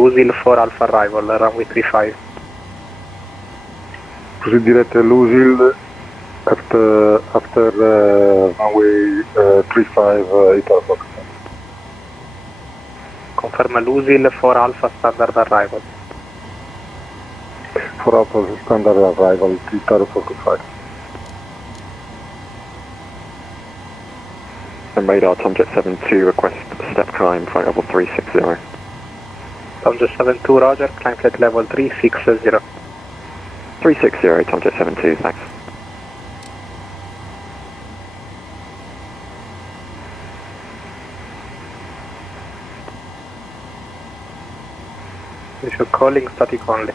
Lusil for Alpha Arrival, runway 35. Così dirette Lusil after runway 35 Italo Fox. Conferma Lusil for Alpha Standard Arrival. For Alpha Standard Arrival, Italo Fox 5. And radar, Tomjet 72, request step climb, flight level 360. Tomjet 72, roger, climb flight level 360. 360, Tomjet 72, thanks. Visual calling, static only.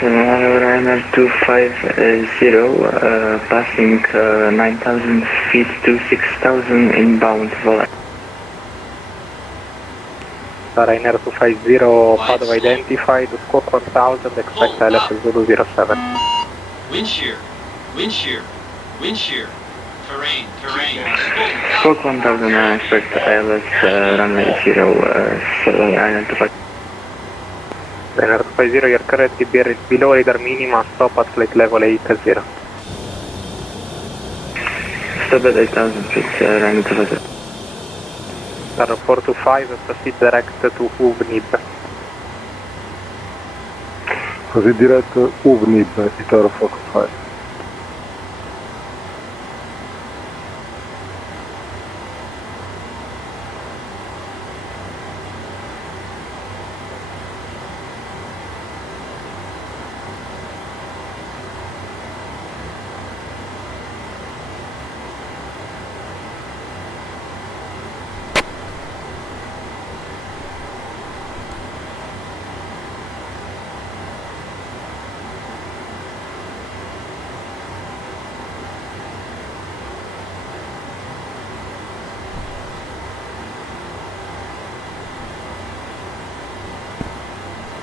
Runner 250, passing 9,000 feet to 6,000 inbound Volare. Ryanair 250, Padova identified, squawk 1000, expect LS Zulu 07. Wind shear, wind shear, wind shear, terrain, terrain, Squawk 1000, expect LS runway 07, Ryanair 250. Ryanair 250, you're currently below radar minima, stop at flight level 80. Stop at 8,000 feet, Ryanair 250. Star 425, proceed direct to UVNIB. Così diretto UVNIB, Italo Fox 5.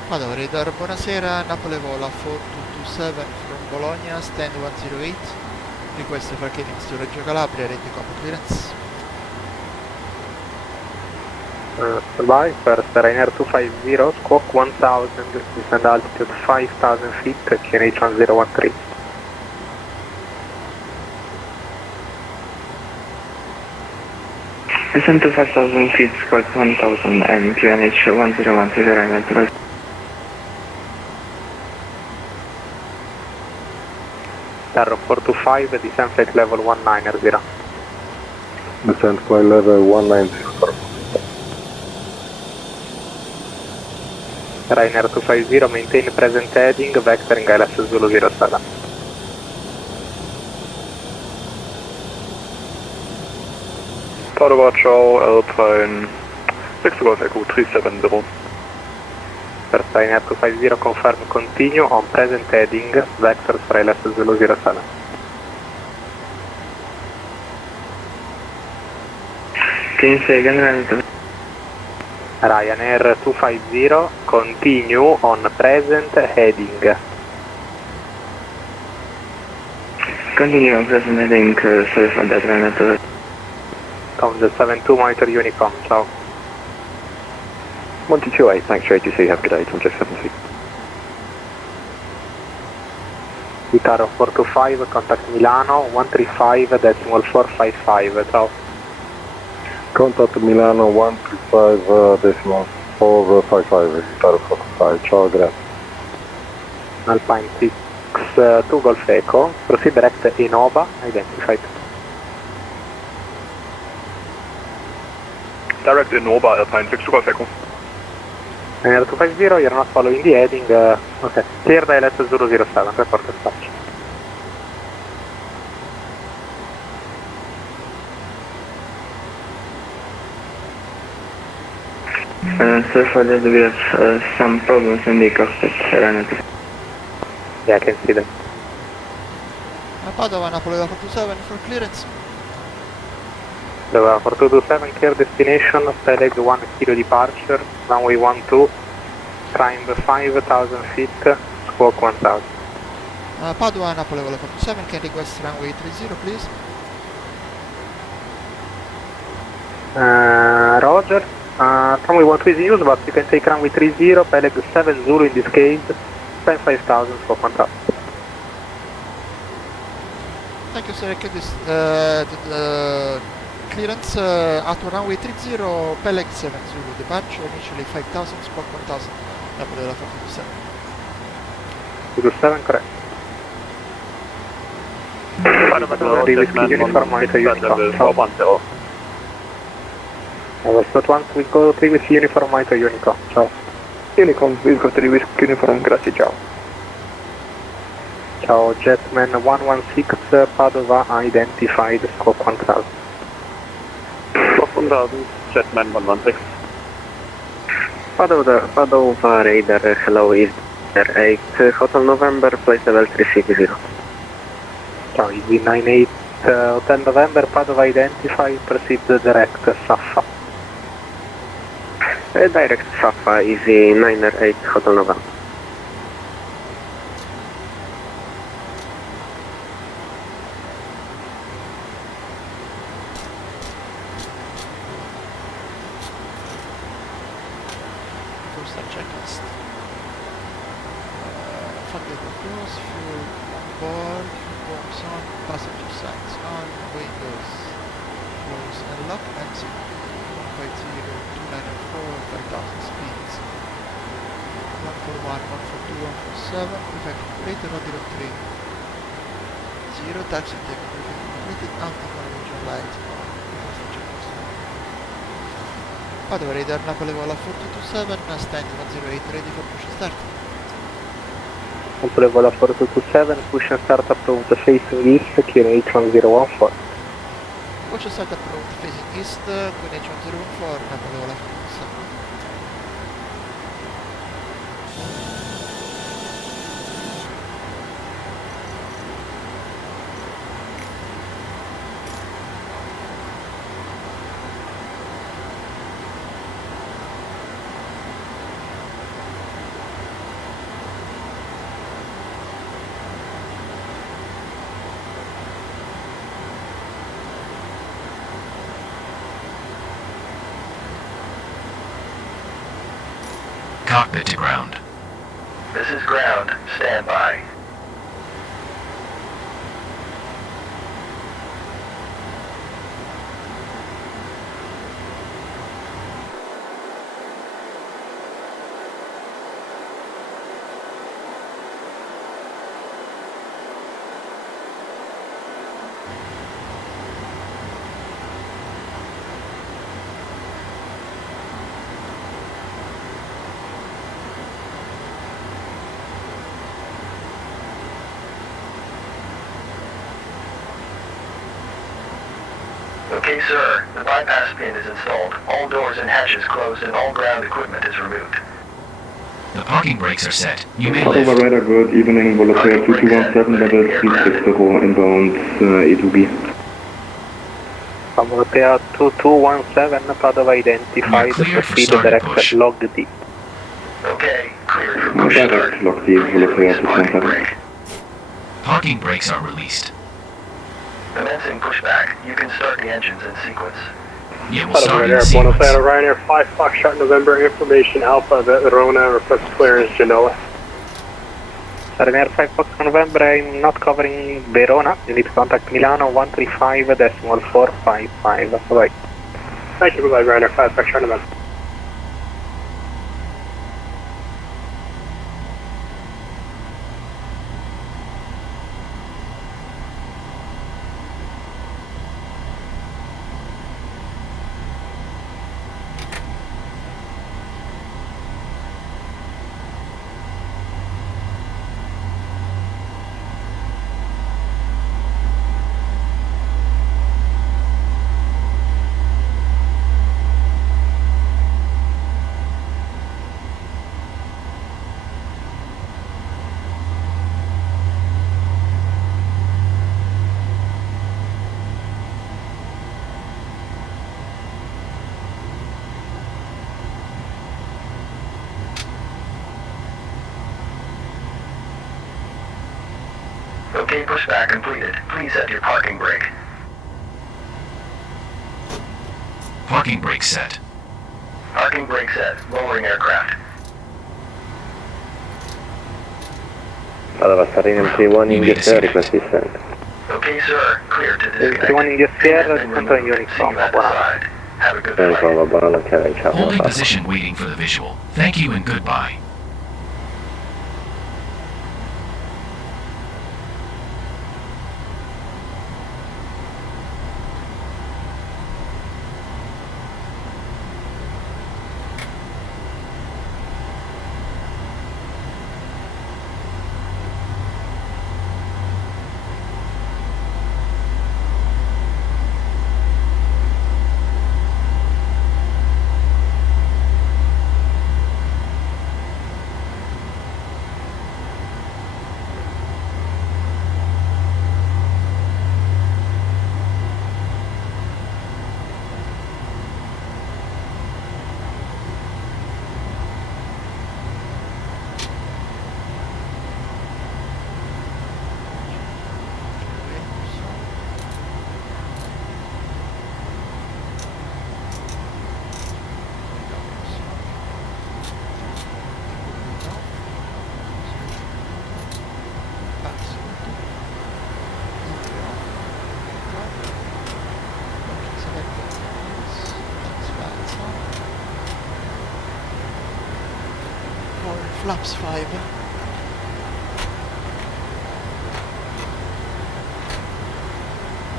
Padova radar, buonasera, Napuevola 4227 from Bologna, stand 108, request for clearance to Reggio Calabria, ready combo clearance. Standby, first Ryanair 250, squawk 1000, descend altitude 5000 feet, QNH 1013. Descend to 5,000 feet, squawk 1000 and QNH 1013, Ryanair 250. Star 425, descend flight level 190. Descent flight level 190. Ryanair 250, maintain present heading, vectoring LS Zulu 07. Padova, ciao, Alpine 6 Golf Echo 370. First Ryanair 250, confirm continue on present heading, vectors for LS Zulu 07. Can you say again, Ryanair? Ryanair 250, continue on present heading. Continue on present heading, sorry for that, Ryanair 250. Tomjet 72, monitor Unicom, ciao. 1228, thanks for ATC, have a good day, Tomjet 72. Itaro 425, contact Milano 135.455, ciao. Contact Milano 135.455, Italo Fox 5. Ciao, grazie. Alpine 62 Golf Echo, proceed direct Innova, identified. Direct Innova, Alpine 6 Golf Echo. Ryanair 250, you're not following the heading, ok. Clear the LS 007, report dispatch. Sorry for that, we have some problems in the cockpit, Ryanair 250. Yeah, I can see them. Padova, Napuevola 427 for clearance. For 227 clear destination, Peleg 1 kilo departure, runway 12, climb 5,000 feet, squawk 1000. Padua, Napuevola 47, can request runway 30 please. Roger. Runway 12 is used, but you can take runway 30, Peleg 7 Zulu in this case, climb 5,000, squawk 1000. Thank you sir, clearance at runway 30, Peleg 7 Zulu, departure initially 5,000, squawk 1000, Napuevola 47. 227, correct. Uniform monitor Unicorn. Slot 1 will go 3 with uniform monitor Unicorn. Ciao. Unicorn, we've got 3 with uniform, grazie, ciao. Ciao, Jetman 116, Padova identified, squawk 1000. Squawk 1000, Jetman 116. Padova radar, hello, is there 8, Hotel November, flight level 360. Ciao, Easy 98, Hotel November, Padova identified, proceed direct, Safa. Direct Safa, Easy 908, Hotel November. First checklist. Factory controls, fuel on board, bombs on, passenger signs on, windows close and lock, exit 150, 2904, 5,000 speeds. 141, 142, 147, effective operator, radio 3. 0, taxi take completed, anti-conversion lights on. Padova radar, Napuevola 4227, standing 108, ready for push and start. Napuevola 4227, push and start approved, facing east, QNH 1014. Push and start approved, facing east, QNH 1014, Napuevola 4227. Cockpit to ground. This is ground. Stand by. Okay, sir. The bypass pin is installed. All doors and hatches closed and all ground equipment is removed. The parking brakes are set. You may Padova lift. radar, good evening, Bologna 2217, level 360 inbound E2B. Bologna 2217, Padova identified, Clear for proceed started direct, push. log D. Okay, cleared for push start. Direct log D, Bologna Parking 217. brake. Parking brakes are released. Commencing pushback. You can start the engines in sequence. You will start in sequence. Ryanair 5 Foxtrot November, information Alpha, Verona, request clearance Genoa. Ryanair 5 Fox November, I'm not covering Verona, you need to contact Milano 135.455, bye. Thank you, goodbye Ryanair 5 Foxtrot November. Okay, pushback completed. Please set your parking brake. Parking brake set. Parking brake set. Lowering aircraft. Allora, starting MT1 in GSR, request descent. Okay, sir. Clear to disconnect. MT1 in GSR, descento in Unicom, buonanotte. Have a good flight. Buonanotte, ciao. Holding position waiting for the visual. Thank you and goodbye. Flaps 5.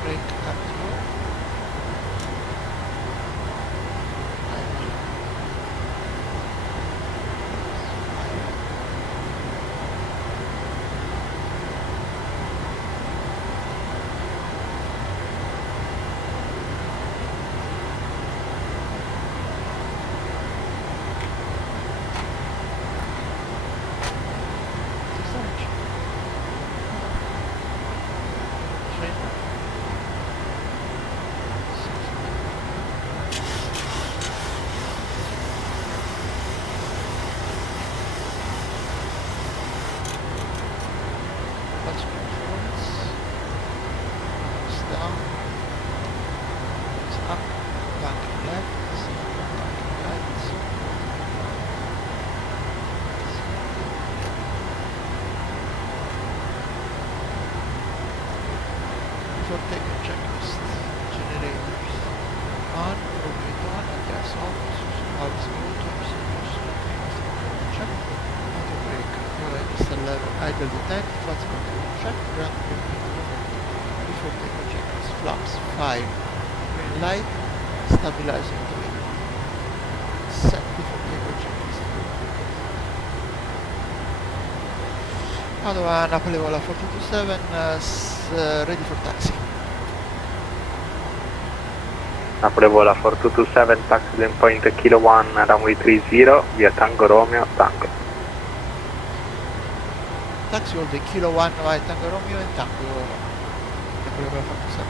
Brake at 4. Idle detect, flight control check, ground before takeoff checklist, flaps 5, green light, stabilizing the wing, set before takeoff checklist. Padova, Napuevola 427, ready for taxi. Napuevola 4227, taxi lane point Kilo 1, runway 30, via Tango Romeo, Tango. Taxi hold the Kilo 1 via Tango Romeo and Tango Napuevola 47.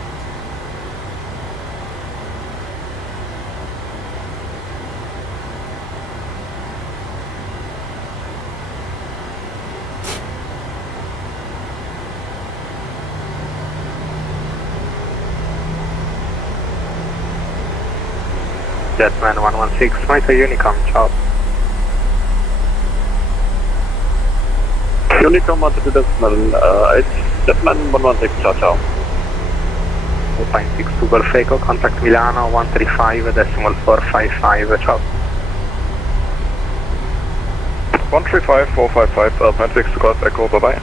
Jetman 116, Micro Unicom, ciao. Unicom 128, Jetman 116, ciao ciao. 4.6 to Golfeco, contact Milano 135.455, ciao. 135, 455, 0.6 to Golf Echo, bye bye.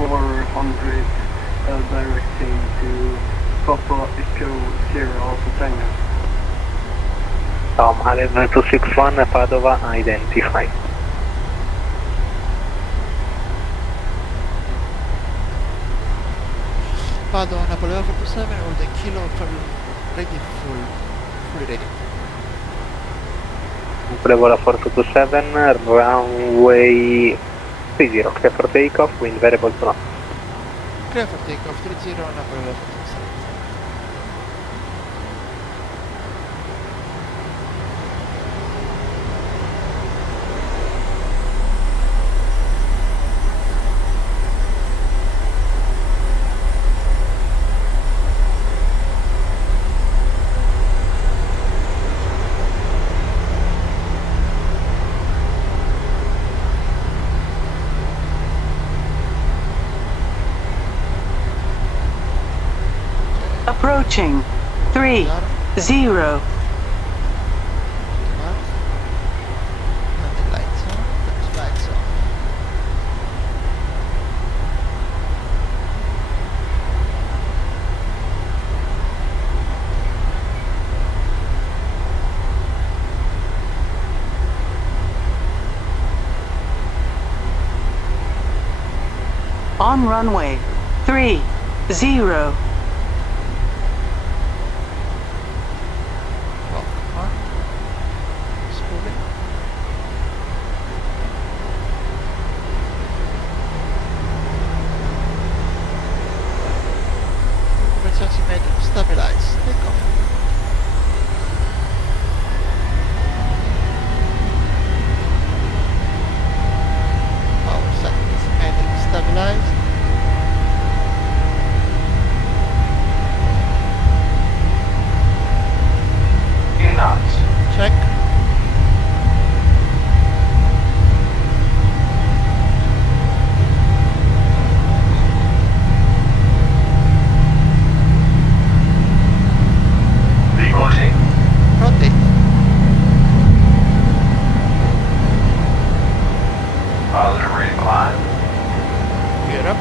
400 directing to Papa Echo Sierra Alpha Tango. Tom, Allen 261, Padova, identify. Padova, Napoleon 47, holding kilo, ready, fully ready. Napoleon 427, runway 30, clear for takeoff, wind variable to north. Clear for takeoff, 30, Napoleon 47. Approaching 30. Landing lights on, touch lights off. On runway 30. Welcome on. Spooling. Emergency made stabilize. Take off. Power settings made stabilized. Knots. Check. Reporting. Rotate. Positive rate climb. Gear up.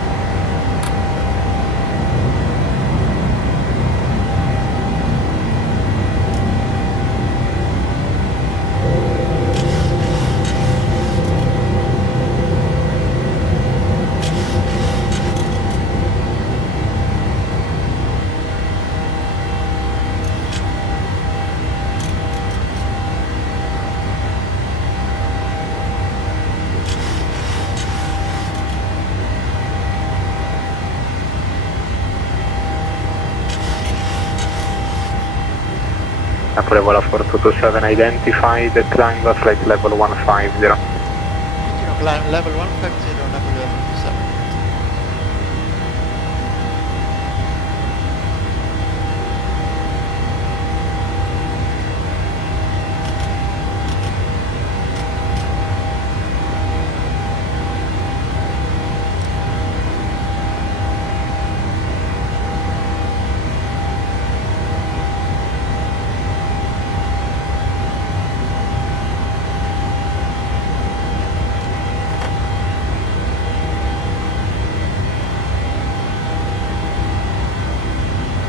Napoleon 427, identified, climb flight level 150. Continue climb level 150, Napoleon 47.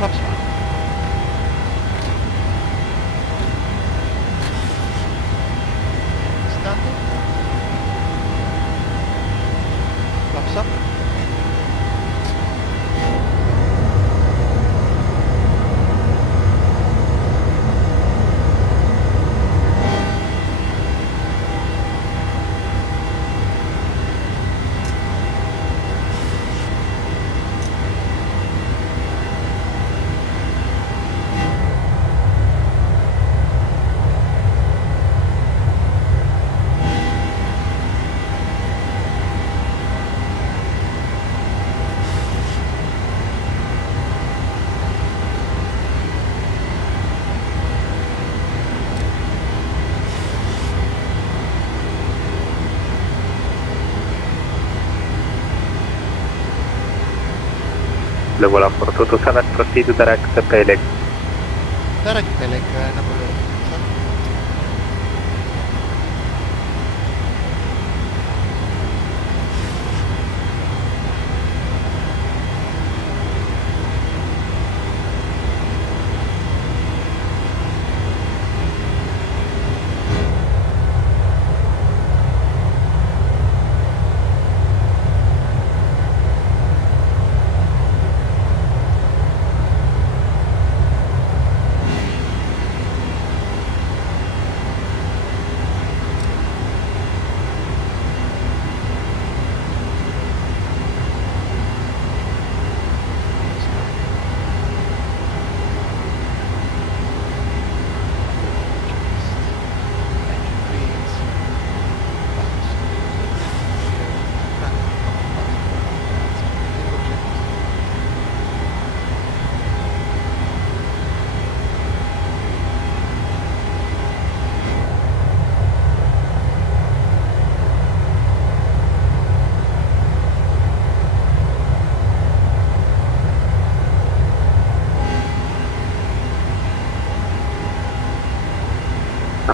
Flaps on. Standing. Flaps up. Napoleon 427, proceed to direct Peleg. Direct Peleg, Napoleon 47.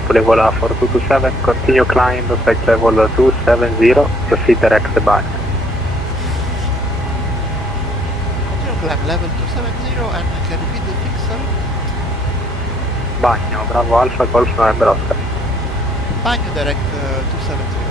Napuevola 4227, continue climb, flight level 270, proceed direct to Bagno. Continue climb level 270 and can repeat the fixer. Bagno, Bravo Alpha, Golf November Oscar. Bagno direct 270.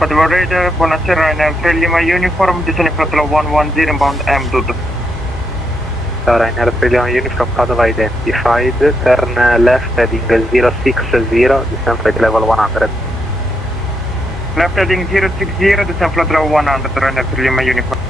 Padova Radar, buonasera, Ryanair Lima Uniform, descending flight level 110 inbound M2. Ryanair Lima Uniform, Padova identified, turn left heading 060, descend flight level 100. Left heading 060, descend flight level 100, Ryanair Lima Uniform.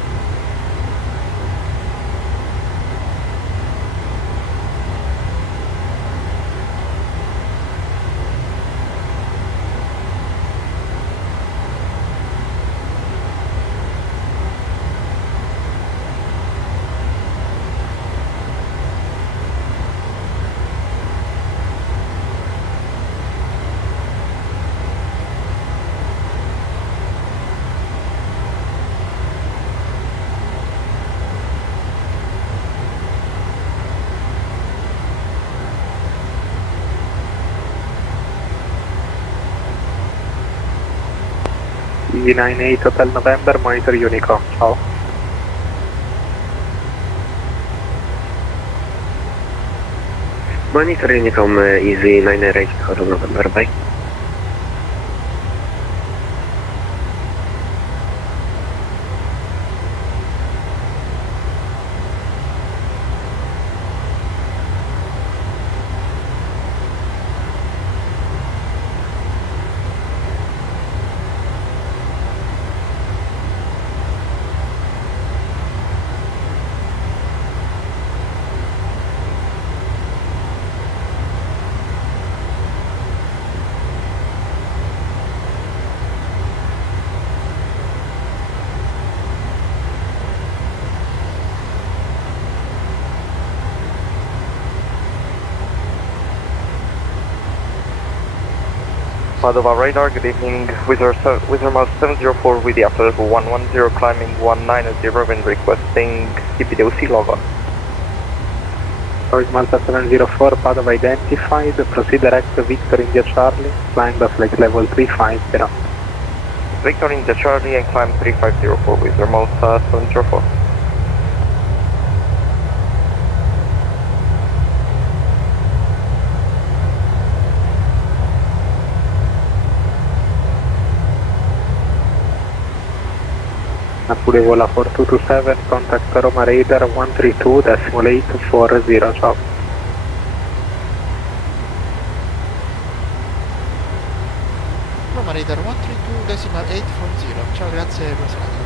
EV98 Hotel November, monitor Unicom, ciao. Monitor Unicom, Easy 908 Hotel November, bye. Padova Radar, good evening. Wizard Mouse 704 with the after level 110, climbing 190 and requesting CPDOC log on. Wizard Malta 704, Padova identified, proceed direct to Victor India Charlie, climb flight level 350. Victor India Charlie and climb 3504 Wizard Malta 704. Napuevola 4227, contact Roma Radar 132.840, ciao. Roma Radar 132.840, ciao, grazie, buona serata.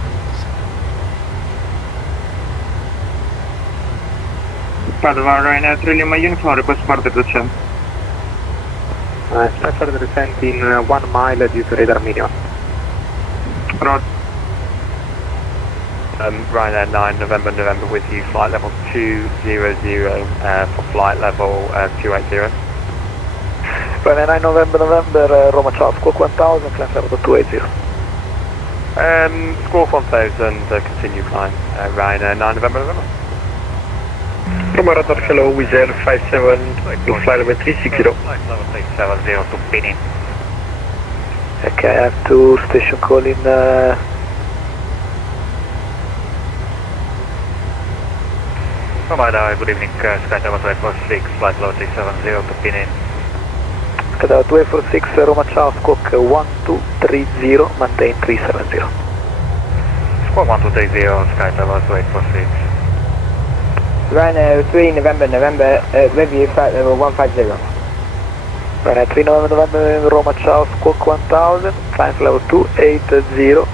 Padova Ryanair Lima Uniform, request further descent. Further descent in 1 mile due to radar minimum. Roger. Ryanair 9 November with you, flight level 200 for flight level 280. Ryanair 9 November, Roma Charles, Squawk 1000, climb level 280. Squawk 1000, continue climb, Ryanair 9 November. Roma Radar, hello, with Air 57, flight level 360. Flight level 370 to Pinin. Okay, I have to station call in Roma Radar, good evening, Sky Tower 246, flight level 370 to Pinin. Sky Tower 246, Roma Ciao, squawk 1230, maintain 370. Squawk 1230, Sky Tower 246. Ryanair 3 November, review flight level 150. Ryanair 3 November, Roma Ciao, squawk 1000, climb level 280,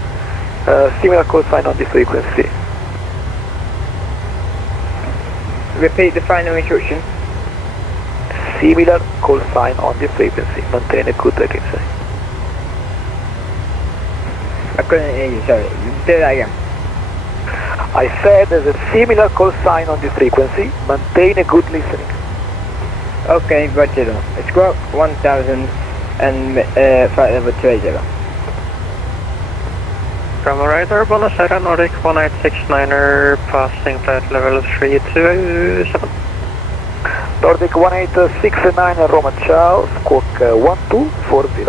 similar call sign on this frequency. Repeat the final instruction. Similar call sign on this frequency, maintain a good rating sign. I couldn't hear you, sorry. Do that again. I said there's a similar call sign on this frequency, maintain a good listening. Okay, roger that. Squawk 1000 and flight level 280. Roma Radar, Buonasera, Nordic 1869er, passing flight level 327. Nordic 1869 Roma Ciao, squawk 1240.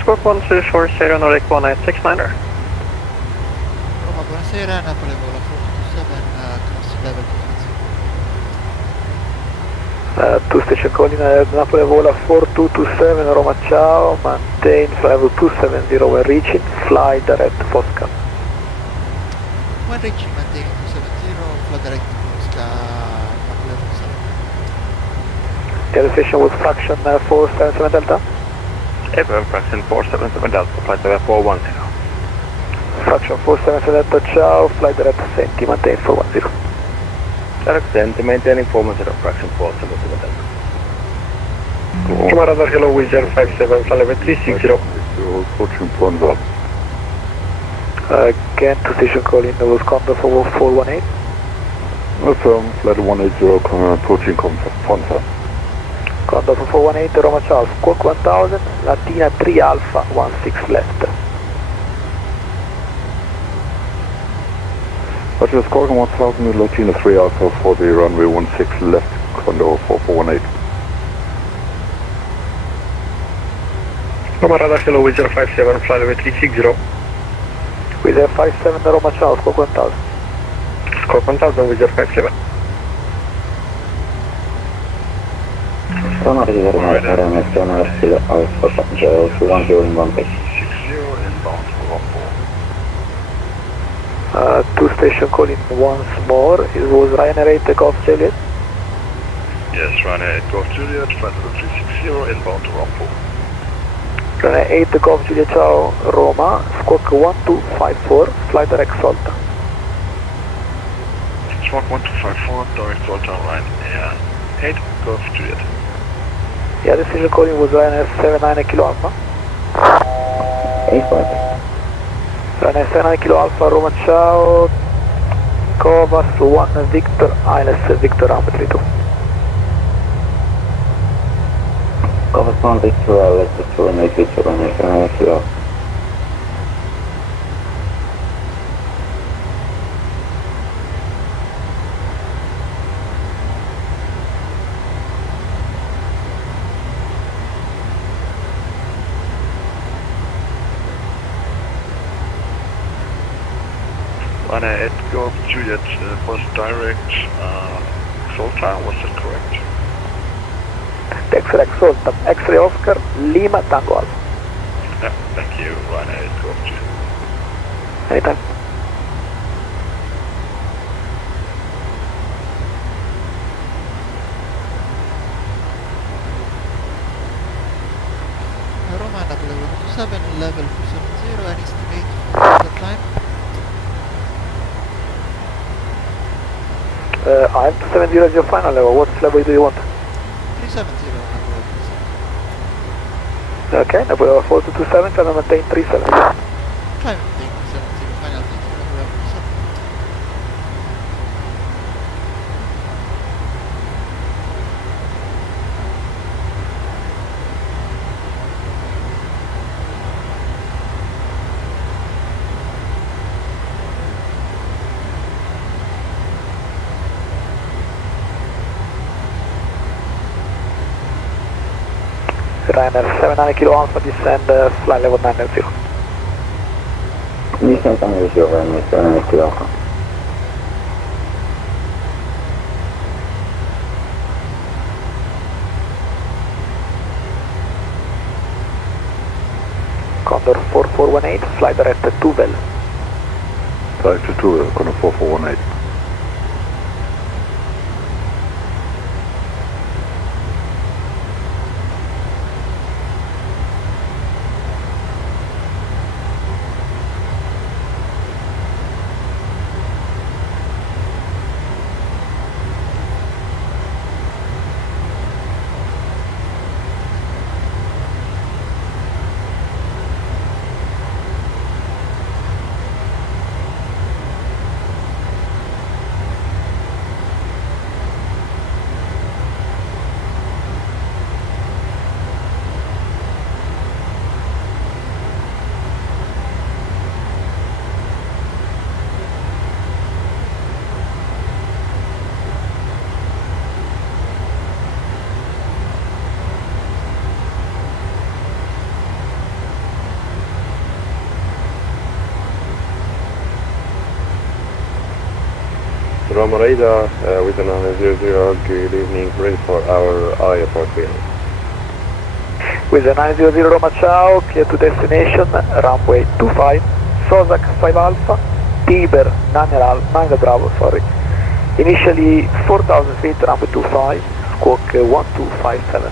Squawk 1240, Nordic 1869er. Roma, buonasera, Napuevola 427, cross level 230. Two station calling Napuevola 4227 Roma Ciao, maintain level 270 when reaching, fly direct Fosca. When reaching, maintain 270, fly direct Fosca, Napuevola 7. The other station was fraction 477 Delta. April, fraction 477 Delta, flight level 410. Fraction 477 Delta Ciao, fly direct Senti, maintain 410. Direct Senti, maintaining 410, fraction 477 Delta. Roma Radar, hello, with Air 57, flight level 360. Approaching Pondor. Again, two station calling was Condor for 418. Affirm, flight 180, approaching Pondor. Condor for 418 Roma Ciao, squawk 1000, Latina 3 Alpha 16 left. Roger, squawk 1000, Latina 3 Alpha for the runway 16 left, Condor 4418. Roma Radar, hello, with Air 57, flight level 360. With Air 57 Roma Ciao, squawk 1000. Squawk 1000 with Air 57. Roma River, RMS Runner, still Alpha Passenger 210 inbound base. 60 inbound to Rompo. Two station calling once more, it was Ryanair 8 Golf Juliet. Yes, Ryanair 8 Golf Juliet, flight level 360, inbound to Rompo. Ryanair 8 Golf Juliet Ciao, Roma, squawk 1254, fly direct Salta. Squawk 1254, direct Salta, Ryanair 8 Golf Juliet. The other station calling was Ryanair 79 Kilo Alpha. 8-5. Ryanair 79 Kilo Alpha, Roma Ciao, Covas 1 Victor, ILS Victor Alpha 32. Covas 1 Victor, ILS Victor, and 8 Victor, Ryanair 79 Kilo Alpha. Ryanair 8 Golf Juliet was direct Salta, was that correct? X-ray Salta, X-ray Oscar, Lima Tango Alpha. Yeah, thank you, Ryanair 8 Golf Juliet. Anytime. Roma, Napuevola 27, level 270, and estimate for the climb. I have 270 as your final level, what level do you want? 370, Napuevola 27. Okay, Napuevola 4227, can I maintain 37. Climb, maintain 370, final thing, Napuevola 27. Ryanair 79 Kilo Alpha, descend flight level 990. Descent on your Ryanair 79 Kilo Alpha. Condor 4418, fly direct to Bell. Direct to Tuvel, Condor 4418. Roma radar with an 900, good evening, ready for our IFR clearance. With the 900 Roma Ciao, clear to destination, runway 25, Sosak 5 Alpha, Tiber 9 Bravo, sorry. Initially 4,000 feet, runway 25, squawk 1257.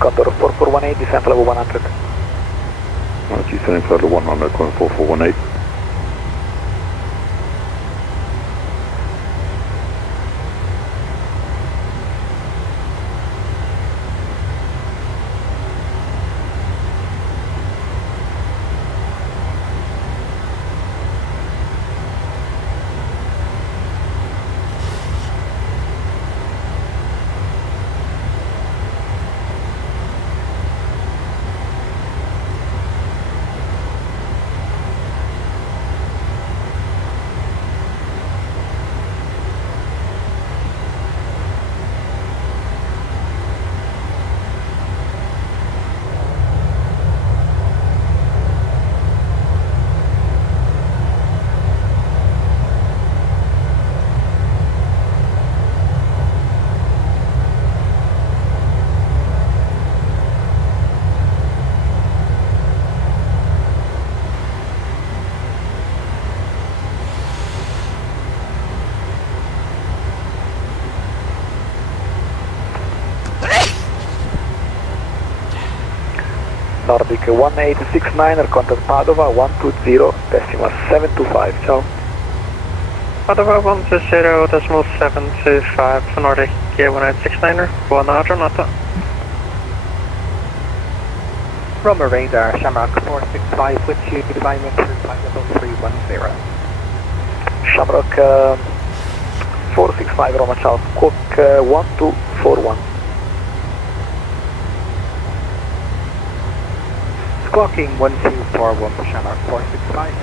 Condor 4418, descent level 100. Descending flight level 100, Condor 4418. Nordic 1869, contact Padova 120, decimal 725, ciao. Padova 120.725 for Nordic 1869er, buon giornata. Roma radar, Shamrock 465 with you, climbing through flight level 310. Shamrock 465 Roma Ciao, squawk 1241. Squawking 1241 for Shamrock 465.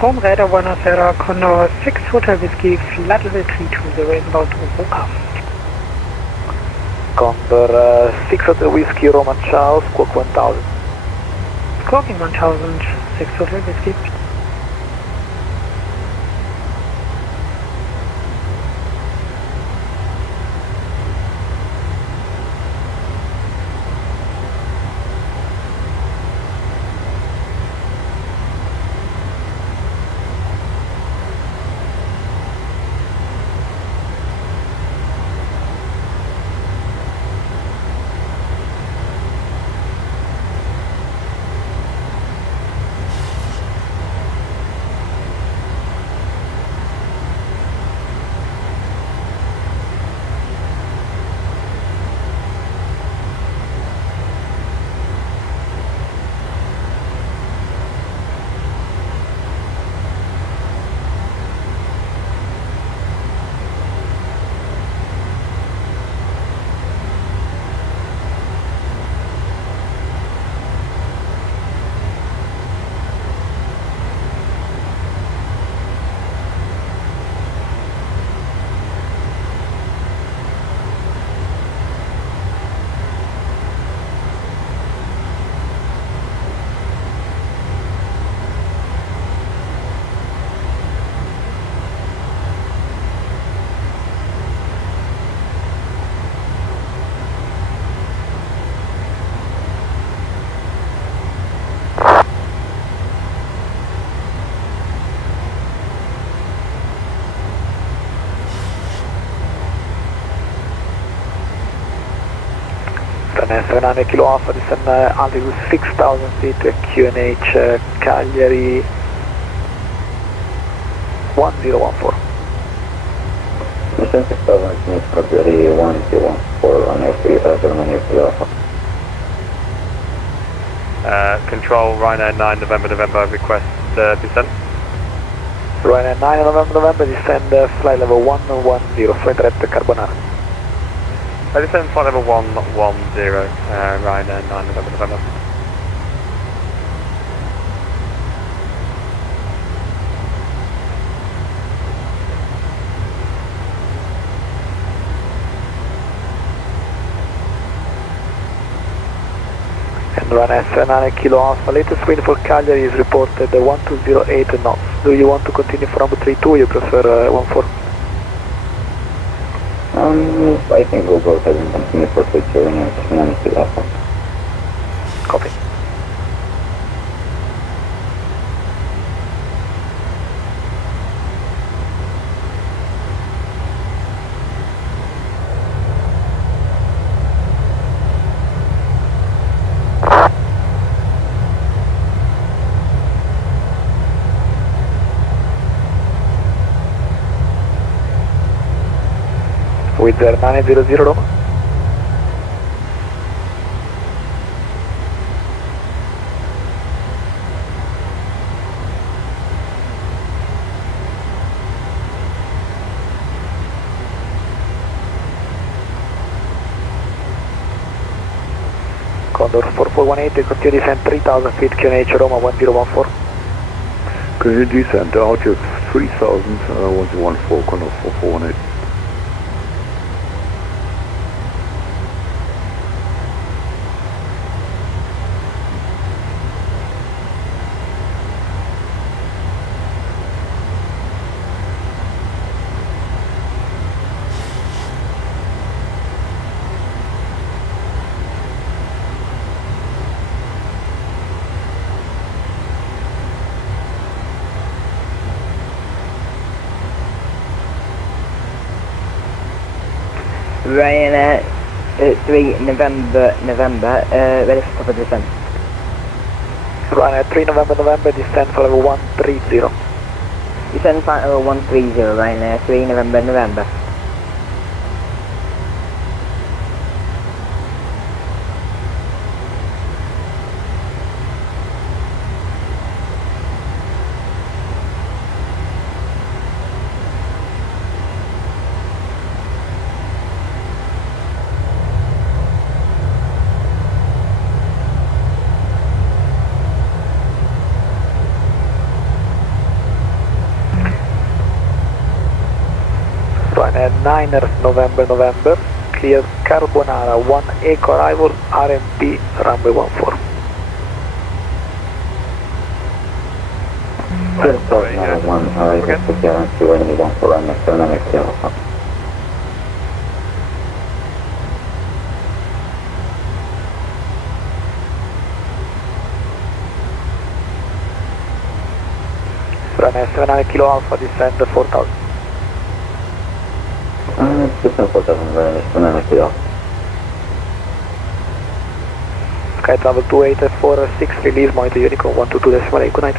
Home radar 10, Condor 6 Hotel Whiskey, flight level 320 inbound Oka. Condor 6 Hotel Whiskey Roma Ciao, squawk 1000. Squawking 1000, 6 Hotel Whiskey. Ryanair 700 Kilo Alpha, descend altitude 6,000 feet to QNH Cagliari 1014. Descend 6,000 feet, Cagliari 1014, Ryanair 700 Kilo Alpha. Control Ryanair 9 November, request descent. Ryanair 9 November, descend flight level 110, flight direct Carbonara. Descend flight level 110, Ryanair 9 November. And Ryanair 700 Kilo Alpha, latest wind for Cagliari is reported 1208 knots. Do you want to continue for number 32 or you prefer 14? I think we'll go ahead and continue for future and 700 Kilo Alpha. Copy. With 900 Roma. Condor 4418, continue descent 3,000 feet, QNH Roma 1014. Continue descent, altitude 3,000, 1014, Condor 4418. Ryanair 3 November, ready for proper descent. Ryanair 3 November, descend for level 130. Descend flight level 130, Ryanair 3 November. Ryanair 9 November, clear Carbonara 1 Echo arrival, RMP runway 14. Sorry, 1 arrival to guarantee runway 14, Ryanair 700 Kilo Alpha. Ryanair 700 Kilo Alpha, descend 4,000. Descend 4,000, Ryanair 700 Kilo Alpha. Sky travel 2846, release monitor Unicorn 122.8, good night.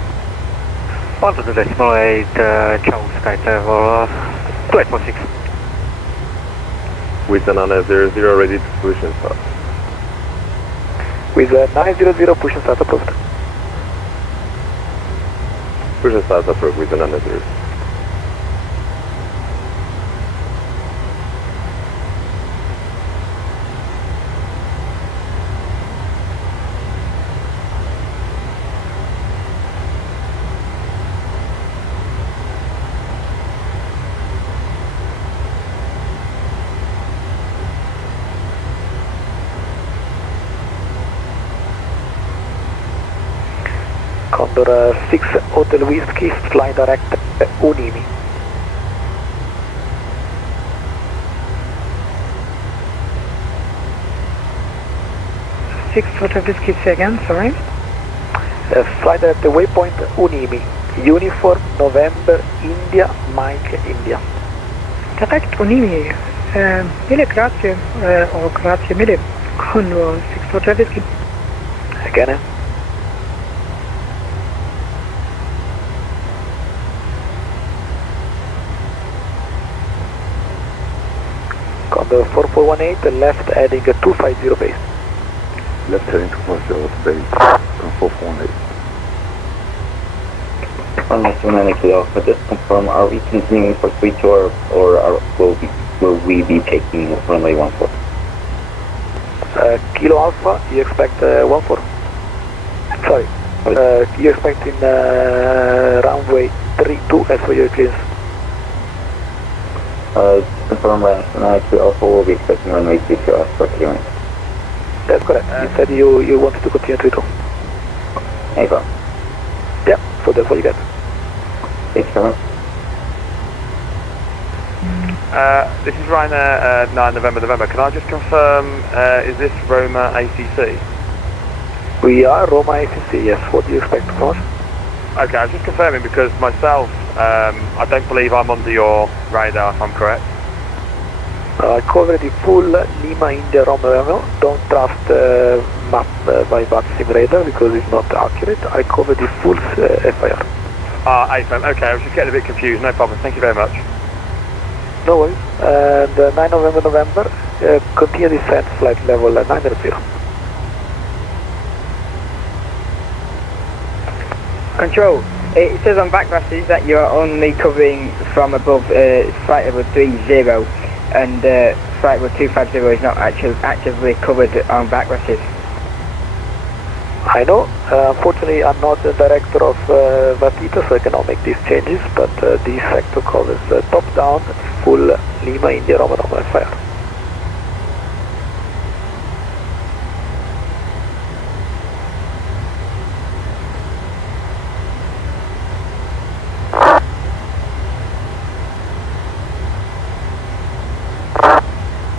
122.8, ciao, Sky travel 2846. With an 900 ready to push and start. With 900, push and start approved. Push and start approved with an 900. Condor 6 Hotel Whiskey, fly direct Unimi. 6 Hotel Whiskey, say again, sorry. Fly direct waypoint Unimi, uniform November India, Mike India. Direkt Unimi, mille grazie, o grazie mille. Condor 6 Hotel Whiskey. Again. Condor 4418, left heading 250 base. Left heading 250 base, 4418. On Mr. Manicule, could just confirm, are we continuing for 32 or will we be taking runway 14? Kilo Alpha, you expect 14. Sorry, you expecting runway 32 as for your clearance. Confirm Manicule Alpha will be expecting runway 32 as for clearance. That's correct. You said you wanted to continue 32. Ava. Yeah, so that's what you get. Thanks, Kevin. This is Ryanair 9 November. Can I just confirm, is this Roma ACC? We are Roma ACC, yes. What do you expect from us? Okay, I was just confirming because myself, I don't believe I'm under your radar, if I'm correct. I cover the full Lima India Romeo. Don't trust map by Vatsim radar because it's not accurate. I cover the full FIR. AFM, okay, I was just getting a bit confused, no problem, thank you very much. No worries. And 9 November, continue descent flight level 900. Control, it says on backlashes that you're only covering from above flight level 30 and flight level 250 is not actively covered on backlashes. I know. Unfortunately, I'm not the director of Vatita, so I cannot make these changes, but this sector covers top down, full Lima India Roma FIR.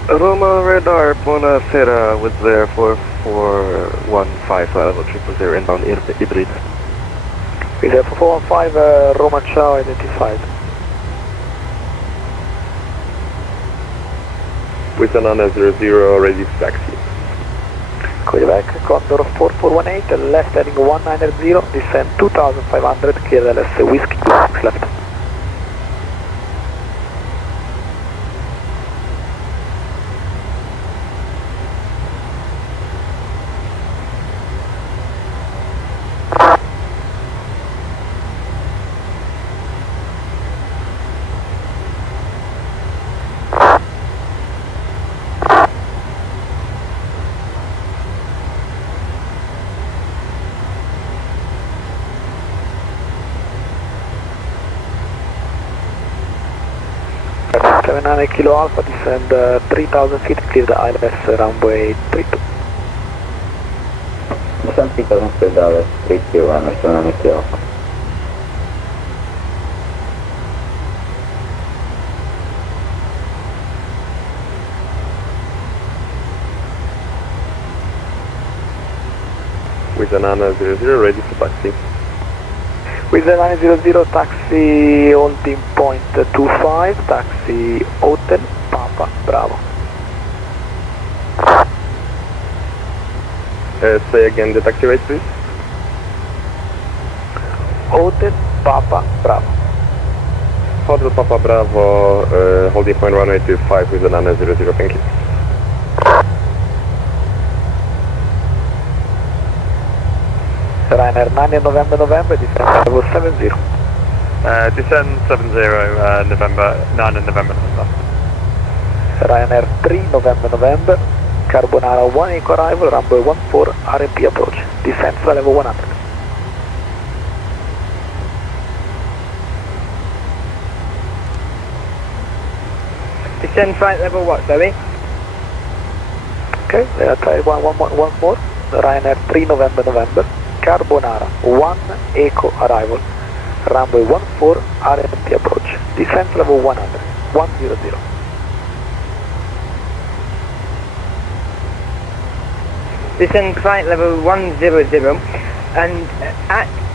Roma radar, Buonasera with there for 415 level 000 inbound hybrid. We have 415 Roma Ciao identified. With an Anna 00 ready to taxi. Call you back, Condor 4418, left heading 190, descend 2500, clear LS Whiskey 26 left. Kilo Alpha, descend 3000 feet, clear the ILS runway 32. Descend 3000 feet, ILS 32, runway 7 Kilo Alpha. With an Anna 00 ready for taxi. With the 900 taxi holding point 25, taxi Hotel Papa Bravo. Say again the taxi rate please. Hotel Papa Bravo. Hotel Papa Bravo, holding point runway 25 with an Anna 00, thank you. Ryanair 9 November, descend level 70. Descend 70, November, 9 and November. Ryanair 3 November, Carbonara 1 Eco arrival, runway 14, RMP approach. Descend to level 100. Descend flight level what, sorry? Okay, try one more. Ryanair 3 November, Carbonara 1 Eco arrival, runway 14, RMP approach. Descent level 100, 100. Descend flight level 100, and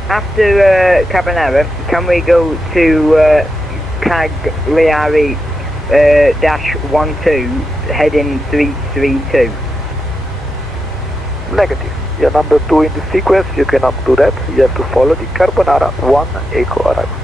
after Carbonara, can we go to Cagliari -12 heading 332? Negative. You're number 2 in the sequence, you cannot do that. You have to follow the Carbonara 1 Echo arrival.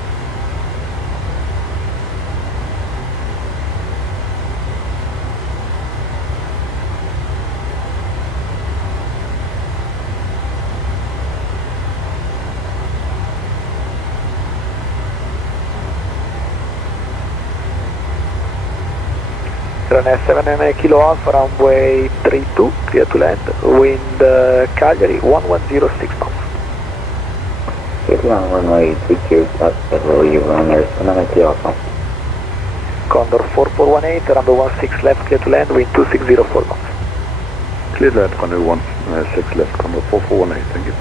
Runway 7 Kilo Alpha, runway 32, clear to land, wind Cagliari 110 knots. Clear on runway 32, that's several you runners, 7 Kilo Alpha. Condor 4418, runway 16 left, clear to land, wind 2604 knots. Clear land, runway 16 left, Condor 4418, thank you.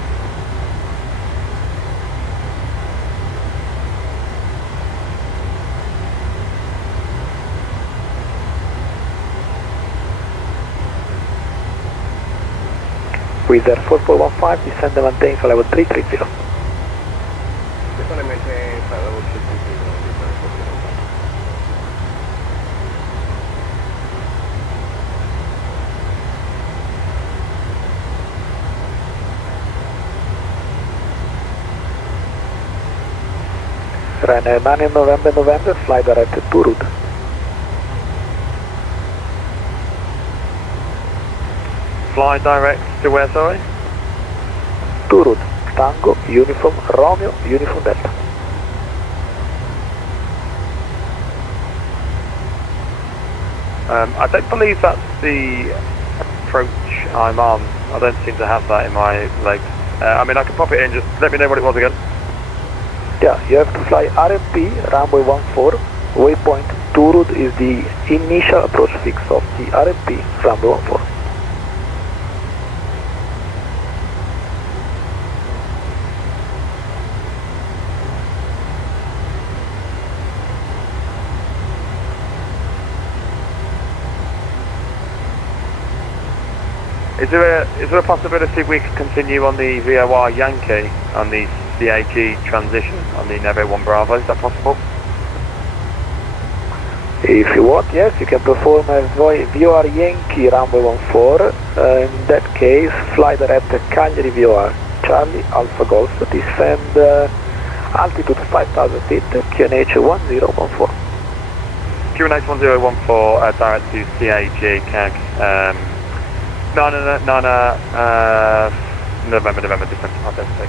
With Air 4415, descend and maintain for level 330. Ryanair 9 November, fly direct to route. Fly direct to where, sorry? To route, Tango, Uniform, Romeo, Uniform Delta. I don't believe that's the approach I'm on. I don't seem to have that in my legs. I mean, I can pop it in, just let me know what it was again. Yeah, you have to fly RMP, runway 14, waypoint 2 route is the initial approach fix of the RMP, runway 14. Is there a possibility we could continue on the VOR Yankee on the CAG transition on the Neve 1 Bravo? Is that possible? If you want, yes, you can perform a VOR Yankee runway 14. In that case, fly direct Cagliari VOR Charlie Alpha Golf, descend altitude 5000 feet, QNH 1014. QNH 1014 direct to CAG CAG. November, December, identity.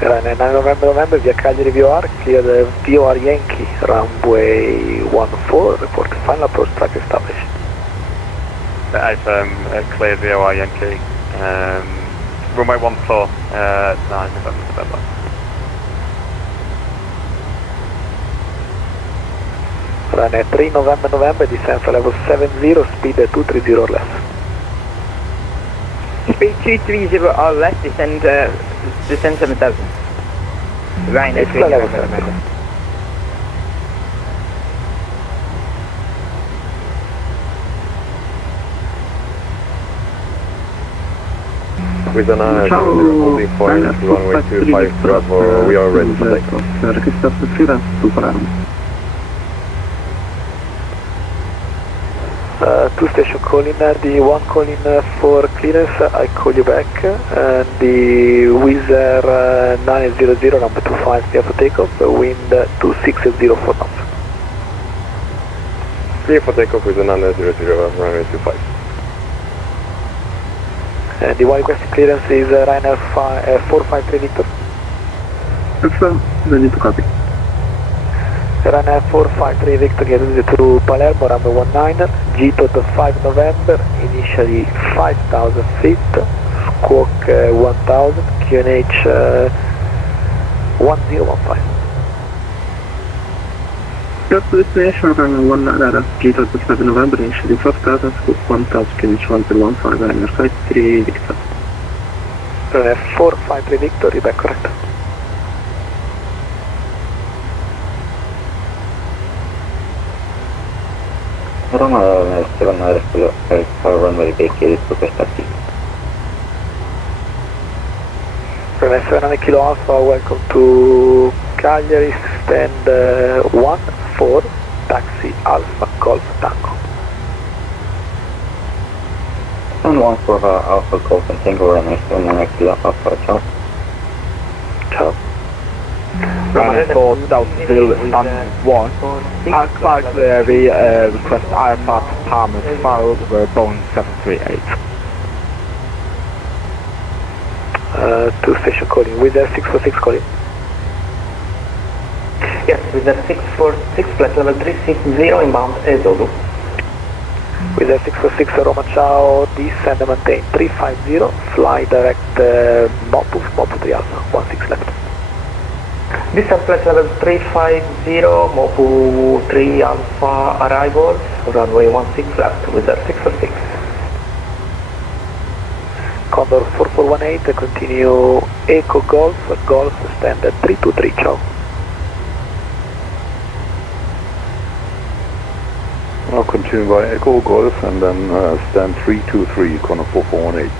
Ryanair 9 November via Cagliari VOR, clear the VOR Yankee, runway 14, report final approach track established. I've cleared VOR Yankee, runway 14, 9 November. Ryanair 3 November, descend for level 70, speed 230 or less. Speed 230 or less, descend descend 7000. Ryanair 3 November November. With an eye holding point, runway 25 Bravo, we are ready to take off. Two station calling, the one calling for clearance, I call you back, and the Wizz Air 900 number 25 clear for takeoff, wind 2604 knots. Clear for takeoff with a 900, runway 25. And the one requested clearance is Ryanair 453 Victor. Confirm, ready to copy. Ryanair 453 Victor, get to Palermo, runway 19, GTOD 5 November, initially 5,000 feet, squawk 1000, QNH 1015. Just destination runway 19, GTOD 5 November, initially 5,000, squawk 1000, QNH 1015, Ryanair 53 Victor. Ryanair 453 Victor, you back correct. Roma 7 runway vacated to Pestati. Ryanair 700 Kilo Alpha, welcome to Cagliari, stand 14, taxi Alpha Golf Tango. Stand 1 for Alpha Golf and Tango, Ryanair 700 Kilo Alpha, ciao. Ciao. Ryanair 4 Delta stand 1. Outside the request IFR to Palmer's filed with Boeing 738. Two station calling, with 646 calling. Yes, with the 646, flight level 360 inbound Zulu. With 646 Roma Ciao, descend and maintain 350, fly direct Mopu 3 Alpha, 16 left. Descent flight level 350, Mopu 3 Alpha arrival, runway 16 left with the 646. Condor 4418, continue Echo Golf, Golf stand 323, ciao. I'll continue by Echo Golf and then stand 323, corner 4418.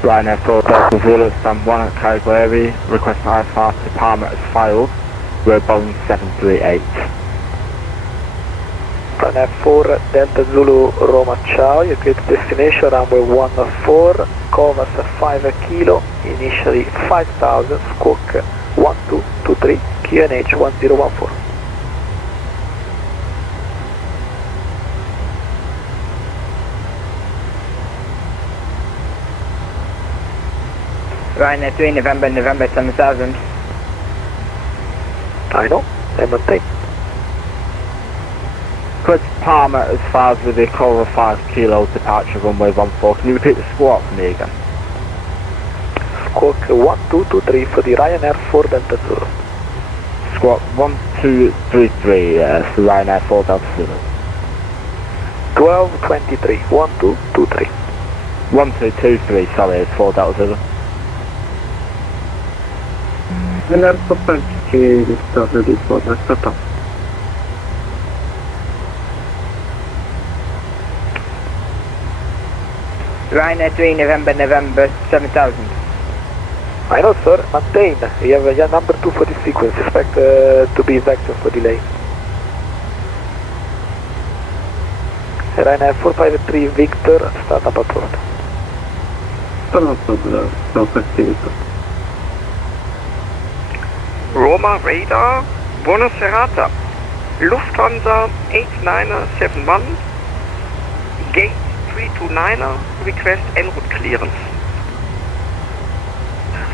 Ryanair 4 Delta Zulu, stand 1 at Cagliari, request IFR to Palmer as filed, with Boeing 738. Ryanair 4 Delta Zulu Roma Ciao, you get destination runway 14, covers 5 kilo, initially 5,000, squawk 1223, QNH 1014. Ryanair 3 November 7000. I know, I maintain. Chris Palmer as far as with the cover 5 kilo departure runway 14. Can you repeat the squawk for me again? Squawk 1223 for the Ryanair 4 Delta Zulu. Squawk 1233 for Ryanair 4 Delta Zulu. 1223, 1223. 1223, sorry, it's 4 Delta Zulu. L'Airport che storia di quota è stata. Ryanair 3 November 7000. I know sir, maintain. You have your number 2 for the sequence, expect to be vector for delay. Ryanair 453 Victor, startup approved. Sono partito. Roma Radar, buona serata. Lufthansa 8971, gate 329, request en route clearance.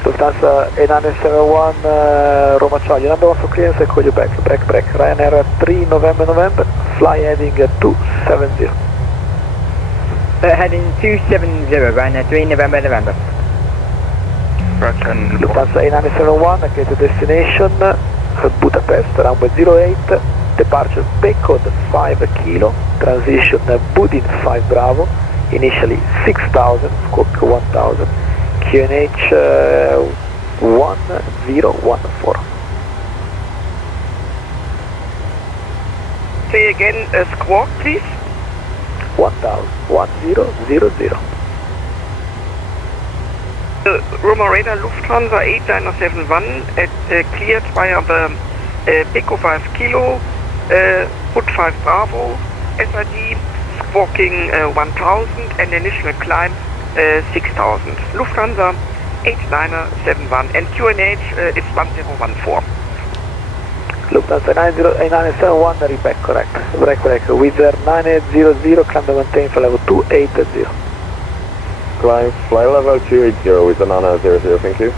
Lufthansa 8971 Roma Ciao, your number 1 for clearance, I call you back. Break. Ryanair 3 November, fly heading 270. Heading 270, Ryanair 3 November. Lufthansa 8971, get to destination Budapest, runway 08, departure Pecod 5 kilo, transition Budin 5 Bravo, initially 6,000, squawk 1000, QNH 1014. Say again, squawk please. 1000. Roma Radar Lufthansa 8971 cleared via the Pico 5 Kilo, Hood 5 Bravo, SID, squawking 1000 and initial climb 6000. Lufthansa 8971 and QNH is 1014. Lufthansa 971, repeat correct. Correct. With 900, climb and maintain for level 280. Climb, fly level 280 with a 900, thank you.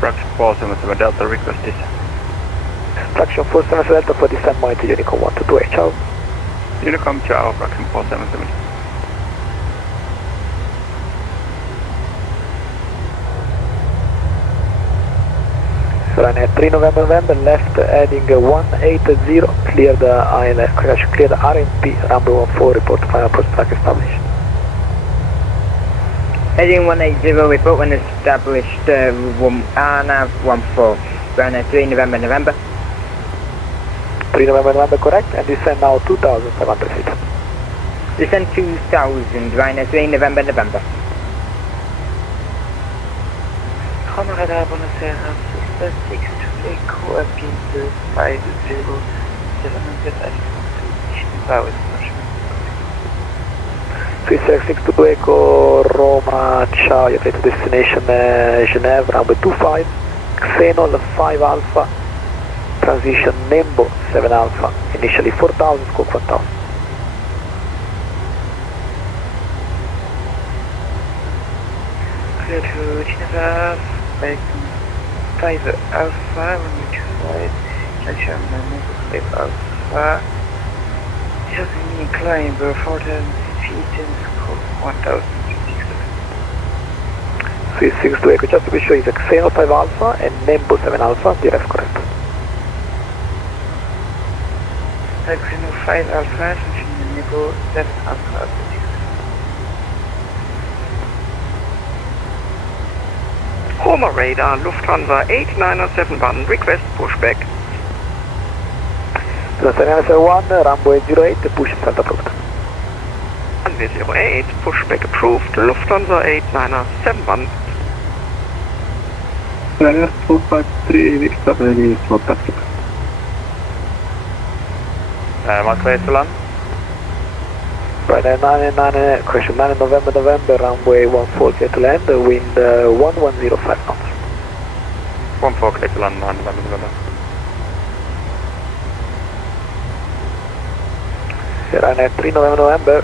Fraction 477 Delta, request descent. Fraction 477 Delta for descent, Mighty Unicom 128, ciao. Unicom, ciao, fraction 477. Ryanair 3 November, left heading 180, clear the RMP, runway 14, report final approach track established. Heading 180, report when established, RNAV 14, Ryanair 3 November. 3 November, correct, and descend now 2,500 feet. Descend 2,000, Ryanair 3 November. Radar, buonasera, 6 to Echo, appeal 50,700, power expansion. 366 to Echo, Roma, ciao, you're to destination Geneva, runway 25, Xenol 5 Alpha, transition Nembo 7 Alpha, initially 4,000, squawk 1,000. Clear to Geneva, 5 Alpha, runway 25, transition Nembo 5 Alpha, just me climb 4,000 feet and squawk 1,000. 362 Echo, just to be sure, it's Xenol 5 Alpha and Nembo 7 Alpha, the rest correct. Xenol 5 Alpha, transition Nembo 7 Alpha. Roma Radar Lufthansa 8971, request pushback. Lufthansa 971, runway 08, push start approved. Runway 08, pushback approved, Lufthansa 8971. Ryanair 453, Victor, ready for taxi. Mark Veseland. Ryanair 9 November, runway 14, clear to land, wind 1105 knots. 14, clear to land, 9 November. Ryanair 3 November,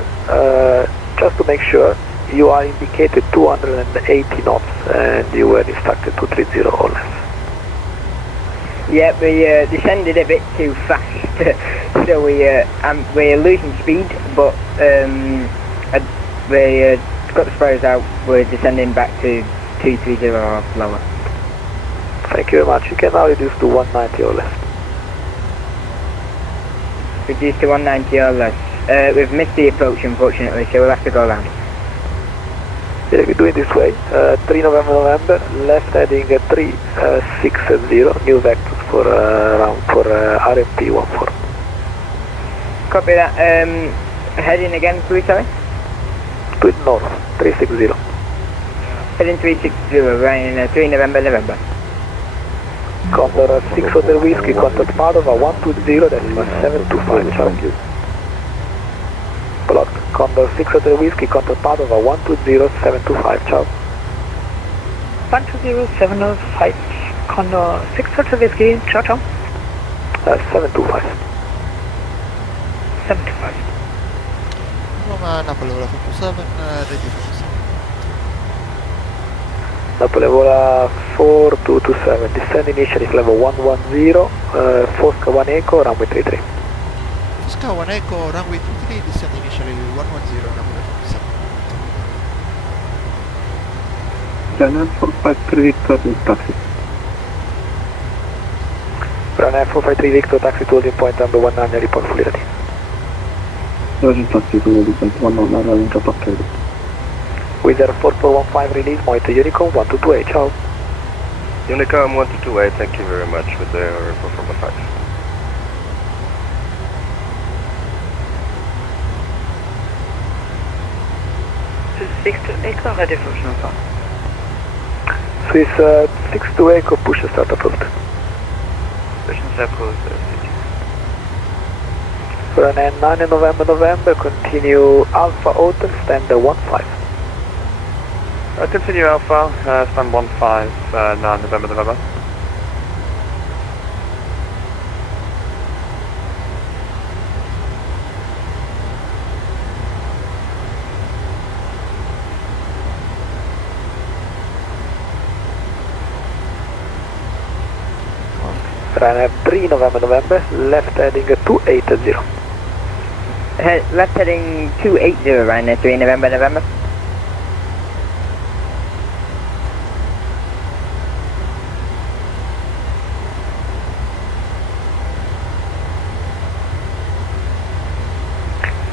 just to make sure, you are indicated 280 knots and you were instructed 230 or less. Yeah, we descended a bit too fast, so we're losing speed, but we got the spurs out, we're descending back to 230 or lower. Thank you very much. You can now reduce to 190 or less. Reduce to 190 or less. We've missed the approach, unfortunately, so we'll have to go around. Yeah, we do it this way. 3 November, left heading 360, new vectors for RMP 14. Copy that. Heading again, please, sorry? To the north, 360. Heading 360, Ryanair 3 November. Condor 6 Hotel Whiskey, contact Padova 120, that's 725, ciao. Blocked. Condor 6 Hotel Whiskey, contact Padova 120, 725, ciao. 120, 705, Condor 6 Hotel Whiskey, ciao. 725. 725. Roma, Napuevola 427, ready for descent. Napuevola 4227, descend initially level 110, Fosca 1 Echo, runway 33. Fosca 1 Echo, runway 23, descend initially 110, Napuevola 47. Ryanair 453, Victor, taxi. Ryanair 453 Victor, taxi to holding point number 19, report fully ready. Urgent taxi to holding point 19, running to park ready. Wizard 4415 release, Moita Unicorn 1228, ciao. Unicom 1228, thank you very much with the report from the fax. Six to Echo, ready for Snowfall. Swiss 6 to Echo, push start approved. Station circles, Run 9 November, continue Alpha Hotel, stand 15. Continue Alpha, stand 15, 9 November. Runner 3 November, left heading 280. Left heading 280, Ryanair 3 November.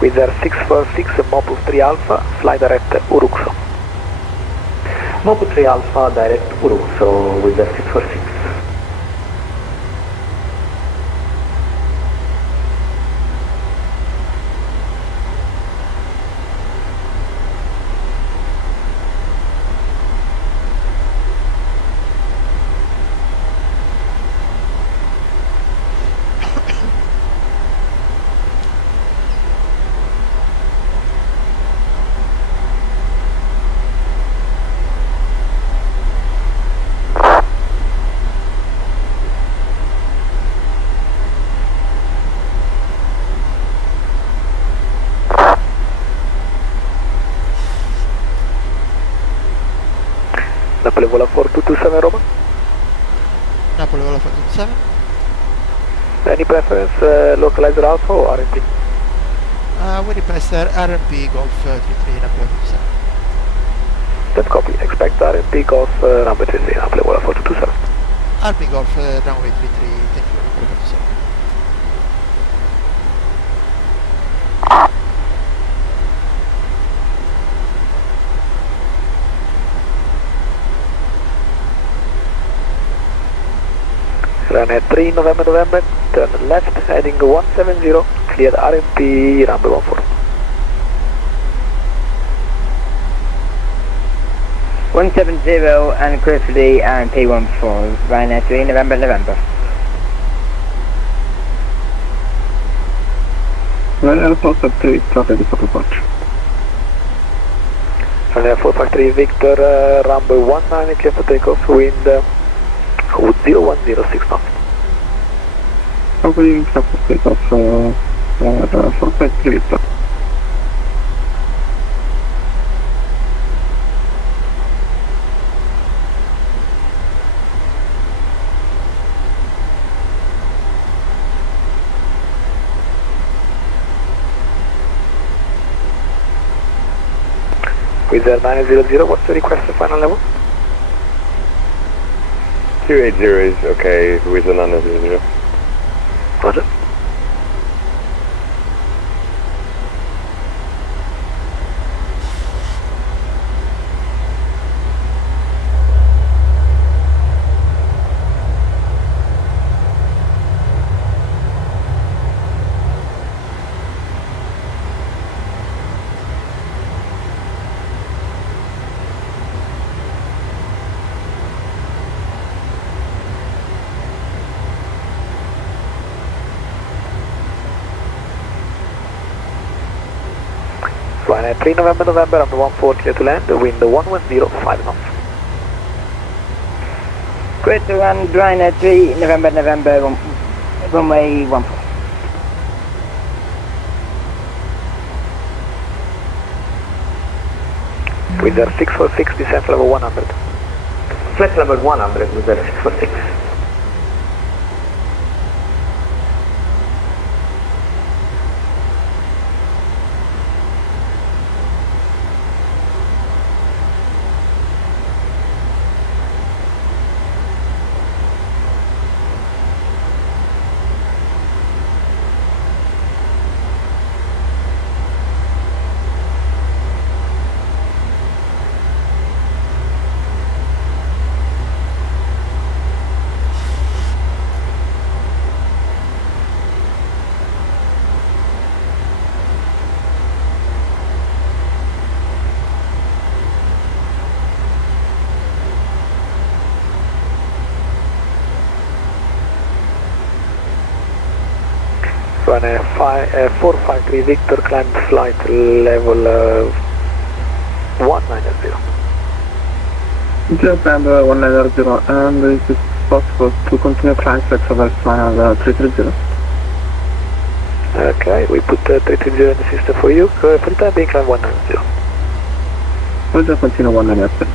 Wizard 646, Mopus 3 Alpha, fly direct Uruxo. Mopus 3 Alpha, direct Uruxo, Wizard 646. Napuevola 4227 Roma. Napuevola 427. Any preference, localizer Alpha or RMP? We request RMP Golf 33 Napuevola 47. That copy, expect RMP Golf runway 33, Napuevola 4227. RP Golf runway 33, thank you, Napuevola 47. Runway 3 November, turn left, heading 170, cleared RMP, runway 14. 170 and clear for the RMP 14, Ryanair 3 November. Ryanair 453, start ready for departure. Ryanair 453 Victor, runway 19, clear for takeoff, wind 0106 knots. Probably clear for takeoff, Ryanair 453 Victor. Wizard 900, what's the request for final level? 280 is okay, Wizard 900. Roger. Ryanair 3 November, runway 14 clear to land, wind 1105 knots. Great to run, Ryanair 3 November, runway 14. Wizard 646, descent level 100. Flight level 100, Wizard 646. Run a 453 Victor, climb flight level 190. Japan 190, and is it possible to continue climb flex over final 330? Okay, we put 330 in the system for you. For the time being, climb 190. We'll just continue 190.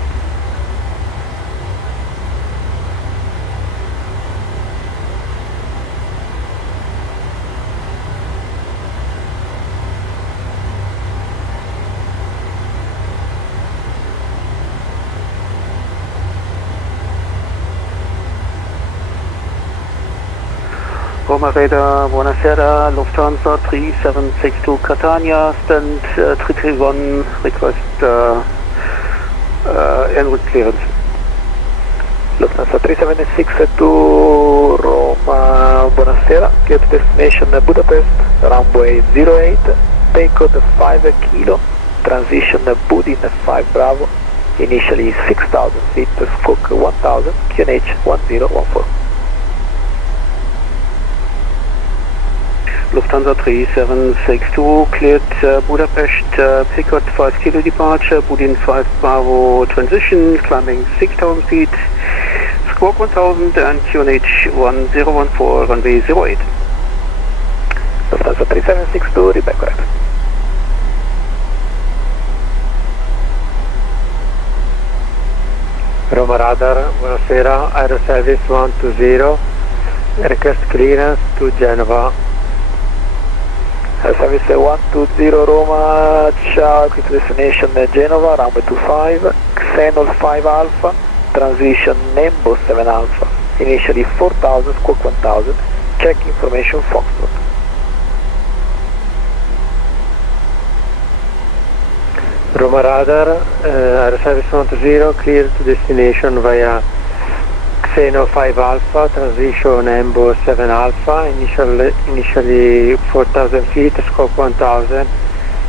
Roma Radar, buonasera, Lufthansa 3762 Catania, stand 331, request en route clearance. Lufthansa 3762 Roma, buonasera, clear to destination Budapest, runway 08, take code 5 kilo, transition Budin 5 Bravo, initially 6000 feet, squawk 1000, QNH 1014. Lufthansa 3762 cleared Budapest, Picot 5 kilo departure, Budin 5 Bravo transition, climbing 6000 feet, squawk 1000 and QNH 1014, runway 08. Lufthansa 3762, read back correct. Roma Radar, buonasera, Aero Service 120, request clearance to Genova. Service 120 Roma, ciao, qui to destination Genova, runway 25, Xenol 5 Alpha, transition Nembo 7 Alpha, initially 4000, squawk 1000, check information Foxtrot. Roma Radar, Aero Service 120, clear to destination via Xeno 5 Alpha, transition Embo 7 Alpha, initially 4000 feet, scope 1000,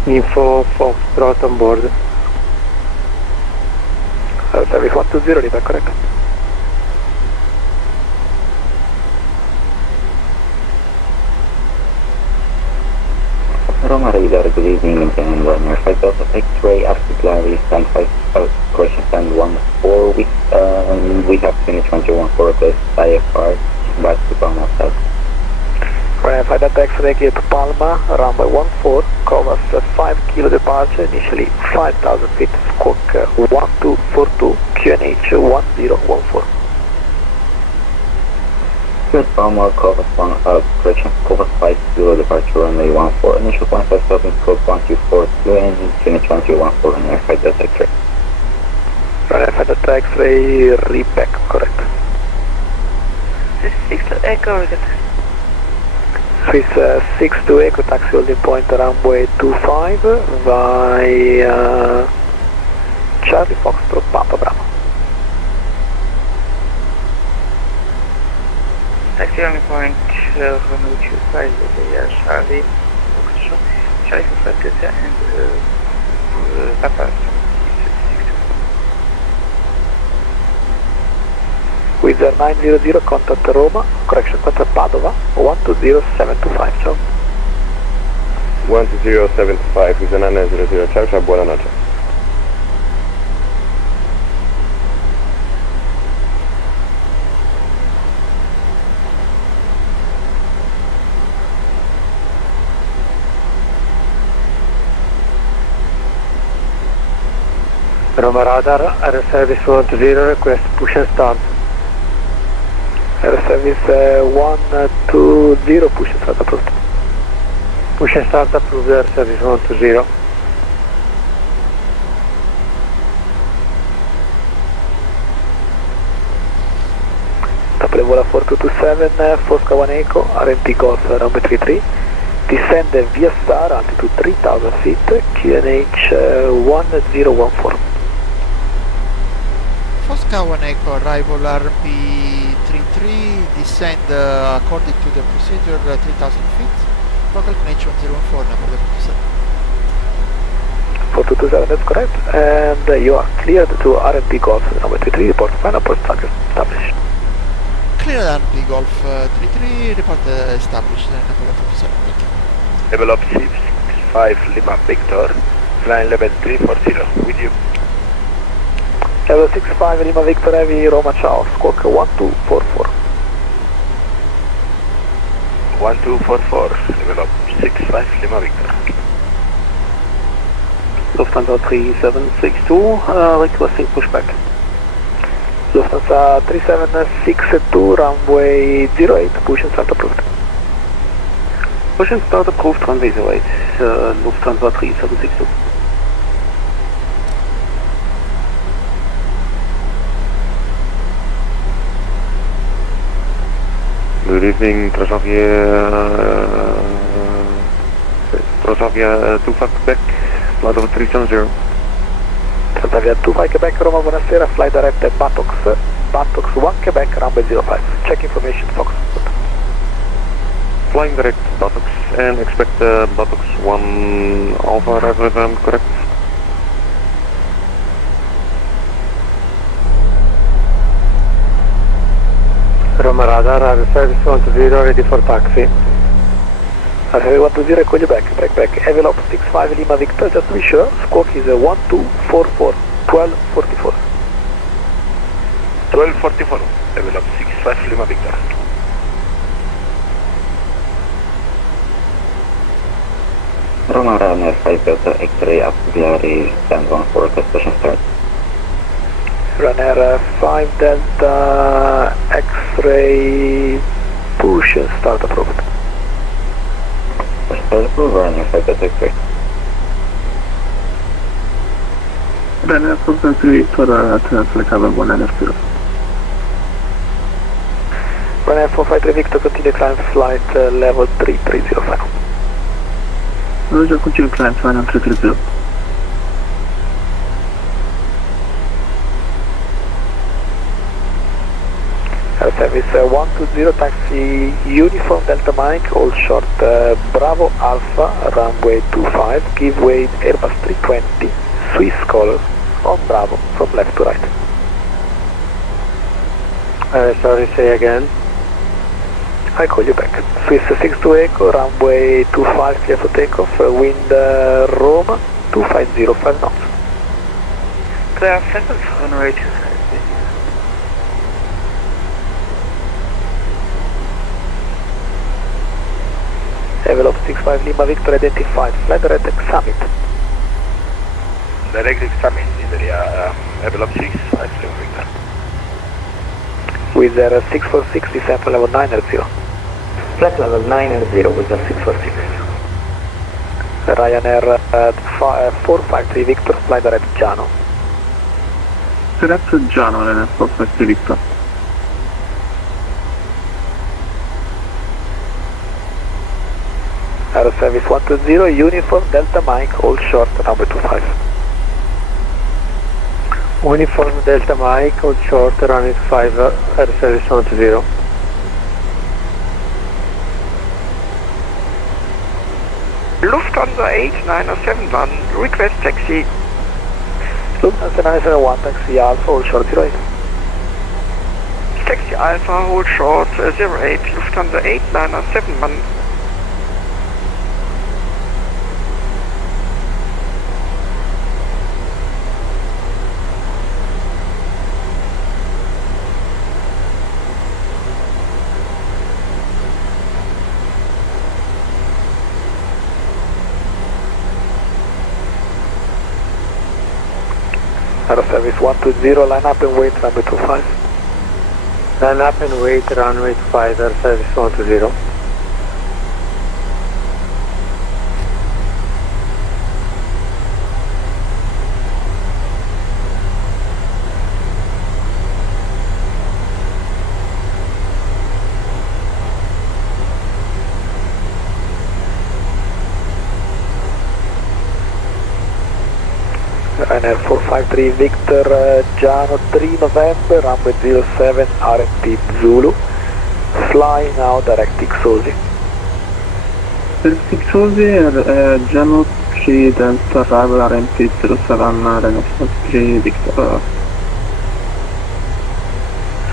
info Foxtrot on board. Service 120, read back correct. Roma Radar, good evening, and near 5 Delta X-ray, Africa, stand 5, correction stand 14, we have 2021 for request IFR, back to Palma South. Right, 5 Delta X-ray, clear to Palma, runway 14, covers 5 kilo departure, initially 5000 feet, squawk 1242, QNH 1014. Good Palma, covers 5 kilo departure, runway 14, initial 15 stopping, scope 1242, and QNH 1214, near 5 Delta X-ray. Right, 5 Delta X-ray, read back correct. This is 6 to Echo, Swiss 6 to Echo, taxi holding point runway 25 via Charlie Foxtrot Papa Bravo. Taxi holding point runway 25 via Charlie Foxtrot, Charlie Foxtrot and Papa. With 900, contact Roma, correction, contact Padova, 120725, ciao. 12075 with 900, ciao ciao, buonanotte. Roma Radar, Aero Service 120, request push and start. Aero Service 120, push and start approved. Push and start approved, Aero Service 120. Napuevola 4227, Fosca 1 Echo, RMP Golf runway 33, descend via star, altitude 3000 feet, QNH 1014. Fosca 1 Echo, arrival RP33, descend according to the procedure 3000 feet, local connection 114, Napuevola 4227, that's correct, and you are cleared to RMP Golf number 33, report final port target established. Clear RMP Golf 33, report established, Napuevola accepted. Develop 65 Lima Victor, flying level 340, with you. Level 65 Lima Victor Heavy, Roma ciao, squawk 1244. 1244, develop 65 Lima Victor. Lufthansa 3762, requesting pushback. Lufthansa 3762, runway 08, push and start approved. Push and start approved, runway 08, Lufthansa 3762. Good evening, Transavia 25 Quebec, flight over 370. Transavia 25 Quebec, Roma, buonasera, fly direct at Batox 1 Quebec, runway 05. Check information, Fox. Flying direct Batox and expect Batox 1 Alpha arrival if I'm correct. Roma radar, service 120, ready for taxi. Heavy 120, call you back, back. Heavy lock 65 Lima Victor, just to be sure, squawk is 1244, 1244. 1244, heavy lock 65 Lima Victor. Roma runner 5 Delta X-ray up to Gary, stand 1 for request station start. Runner 5 Delta X-ray, push and start approved. Start approved, runner 5 Delta X-ray. Runner 453 Victor, select cover 190. Runner 453 Victor, continue climb flight level 3305. Roger, continue climb final 330. Air service 120, taxi uniform Delta Mike, hold short Bravo Alpha, runway 25, give way Airbus 320, Swiss colors on Bravo, from left to right. Sorry, say again. I call you back. Swiss 62 Echo, runway 25, clear for takeoff, wind Roma, 2505 knots. Clear 7, runway 25. Level of 65 Lima Victor identified, flight direct Summit. Direct Summit, Italia, level of 65 Lima Victor. With 646, descent for level 9 at 0. Flight level 9 and 0 with the 646. Ryanair 453 Victor, fly direct Giano. Direct Giano, Ryanair 453 Victor. Aero service 120, uniform Delta Mike, hold short, runway 25. Uniform Delta Mike, hold short, runway 25, air service 120. Lufthansa 8971, request taxi. Lufthansa 971, taxi Alpha, hold short 08. Taxi Alpha, hold short 08, Lufthansa 8971. Aero service 120, line up and wait, runway 25. Line up and wait, runway 25, air service 120. Ryanair 453 Victor, Giano 3 November, runway 07, RMP Zulu, fly now direct Ixosi. Direct Ixosi, Giano 3 Delta, arrival RMP 07, Ryanair 453 Victor.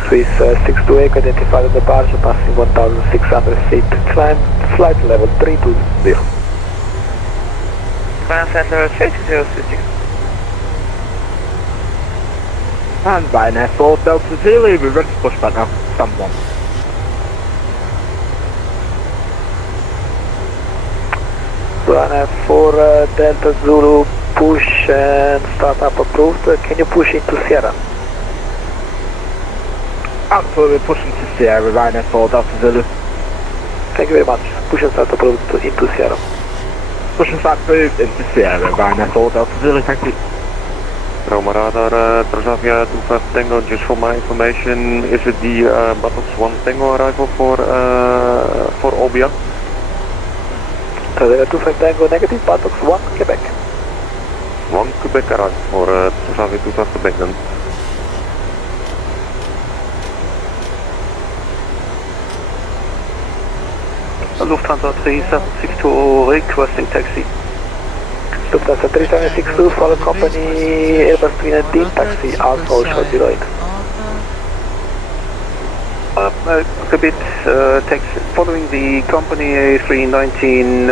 Swiss 62 Echo identified on departure, passing 1,600 feet, climb flight level 320. Ground center 3060. And Ryanair 4 Delta Zulu, we're ready to push back now, stand 1. Ryanair 4 Delta Zulu, push and startup approved. Can you push into Sierra? Absolutely, pushing to Sierra, Ryanair 4 Delta Zulu. Thank you very much. Push and start approved into Sierra. Push and start approved into Sierra, Ryanair 4 Delta Zulu, thank you. Roma Radar, Transavia 25 Tango, just for my information, is it the Battles 1 Tango arrival for Albia? Transavia 25 Tango, negative, Battles 1 Quebec. 1 Quebec arrival for Transavia 25 Quebec then. Lufthansa 3762 requesting taxi. Lufthansa 3762, follow company Airbus 319, taxi Alpha Hotel 08. A bit taxi, following the company A319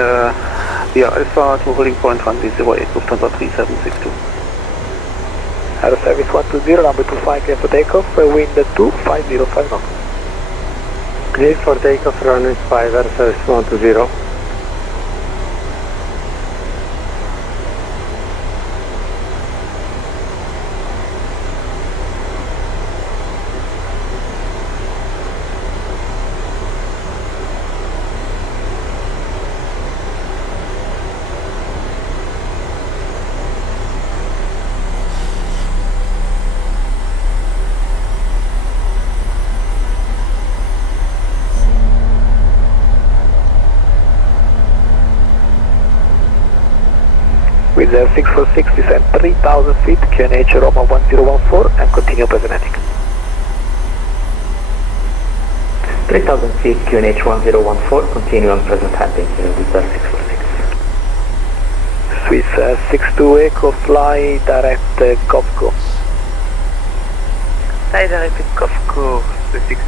via Alpha to holding point runway 08, Lufthansa 3762. Aero service 120, runway 25, clear for takeoff, wind 250 knots. Clear for takeoff, runway 5, air service 120. With 646, descend 3,000 feet, QNH Roma 1014, and continue Presimatic. 3,000 feet, QNH 1014, continue on present heading, Visa 646. Swiss 62 Echo, fly direct Govco. Fly direct Govco, Swiss 6.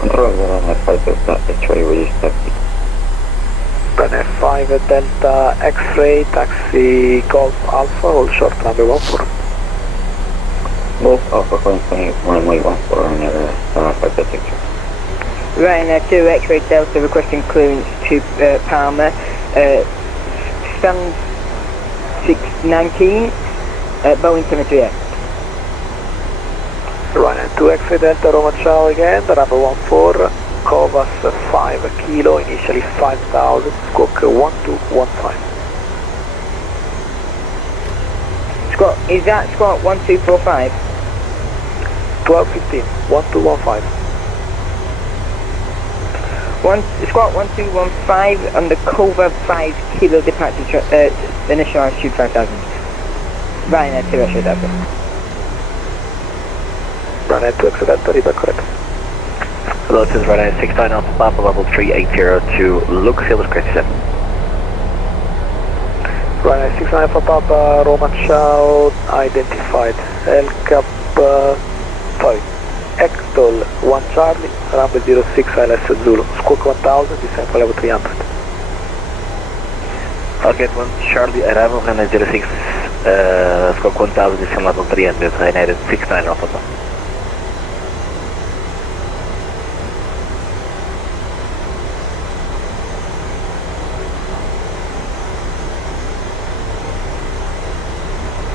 Control Ryanair 5 Delta X-ray, register. Ryanair 5 Delta X-ray, taxi Golf Alpha, hold short runway 14. Golf Alpha calling runway 14, Ryanair 5 Delta X-ray. Ryanair 2 X-ray Delta requesting clearance to Palma, stand 619, Boeing 738. Ryanair 2 X-ray Delta Roma Ciao again, runway 14. Covas 5 kilo, initially 5,000, squawk 1215. Squawk, is that squawk 1245? 1215, 1215. Squawk 1215 on the Cova 5 kilo departure, initial altitude 5,000. Ryanair 2 X-ray Delta. Ryanair 2 X-ray Delta, read back correct. Hello, this is Ryanair 69 Alpha Papa, level 380 to Lucas Hill, correct 7. Ryanair 69 Alpha Papa, Roma Ciao, identified. El Cap, sorry, Extol 1 Charlie, runway 06 ILS Zulu, squawk 1000, descend for level 300. Okay, 1 Charlie, arrival, Ryanair 06, squawk 1000, descend level 300, Ryanair 69 Alpha Papa.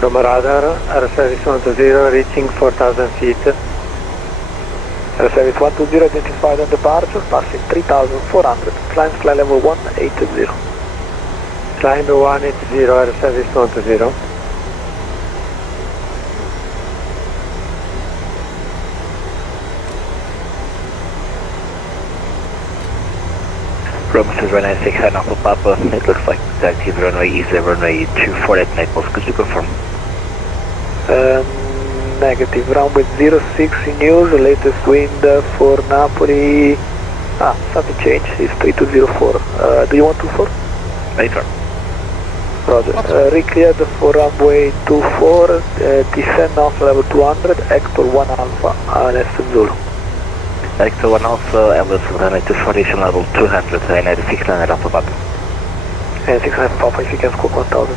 Roma Radar, air service 120, reaching 4,000 feet. Air service 120 identified on departure, passing 3,400, climb flight level 180. Climb 180, air service 120. Roma says Ryanair 69 Alpha Papa, it looks like the active runway is the runway 24 at Naples, could you confirm? Negative, runway 06 in use, latest wind for Napoli, something changed, it's 3204, do you want 24? 24. Roger. Recleared for runway 24, descend off level 200, Hector 1 Alpha, ALS Zulu. Hector 1 Alpha, Alice, runway 24, descend level 200, Ryanair 69 Alpha Papa. And 69 Papa, if you can squawk 1000.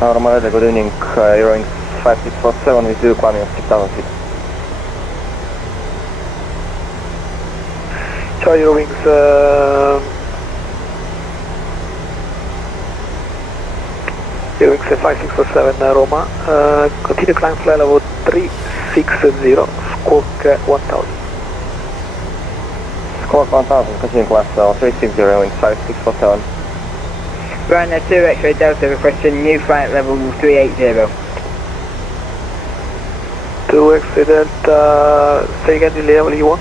Normal, good evening, Eurowings 5647 with you, climbing 6000 feet. Charlie Eurowings, Eurowings 5647 Roma, continue climb fly level 360, squawk 1000. Squawk 1000, continue climb level 360, Eurowings 5647. Ryanair 2 X-ray Delta requesting new flight level 380. 2 X-ray Delta, say again the level you want?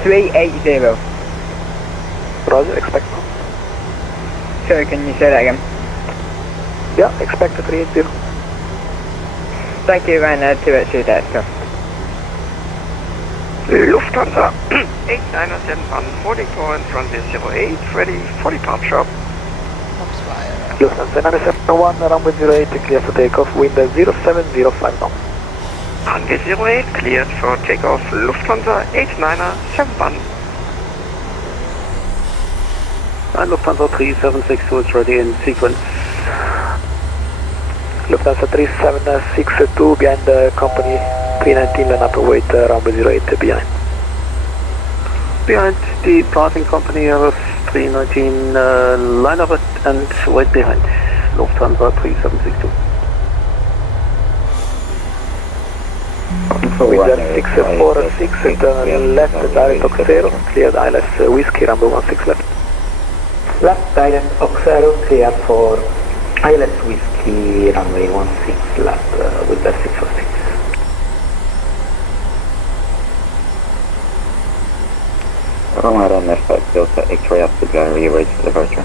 380. Roger, expect. Sorry, can you say that again? Yeah, expect 380. Thank you, Ryanair 2 X-ray Delta. Lufthansa 8971, boarding point, runway 08, ready for departure. Lufthansa 971, runway 08, clear for takeoff, wind 0705 now. Runway 08, cleared for takeoff, Lufthansa 8971. And Lufthansa 3762 is ready in sequence. Lufthansa 3762 behind the company 319 and upper weight, runway 08 behind. Behind the departing company of 319, line of it and wait behind. Lufthansa 3762. With 646 left direct Oxero, cleared ILS Whiskey, runway 16 left. Left direct Oxero, clear for ILS Whiskey, runway 16 left with the 646. Roma Ryanair 5 Delta X-ray up to gallery, ready for departure.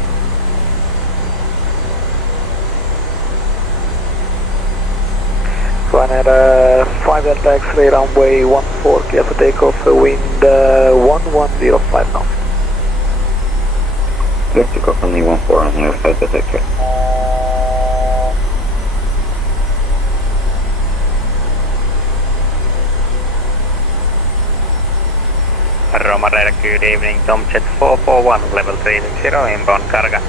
Ryanair 5 Delta X-ray, runway 14, clear for takeoff, wind 1105 now. Clear to go only 14 on your 5 Delta X-ray. Roma Direct, good evening, Tomjet 441, level 360, inbound carga.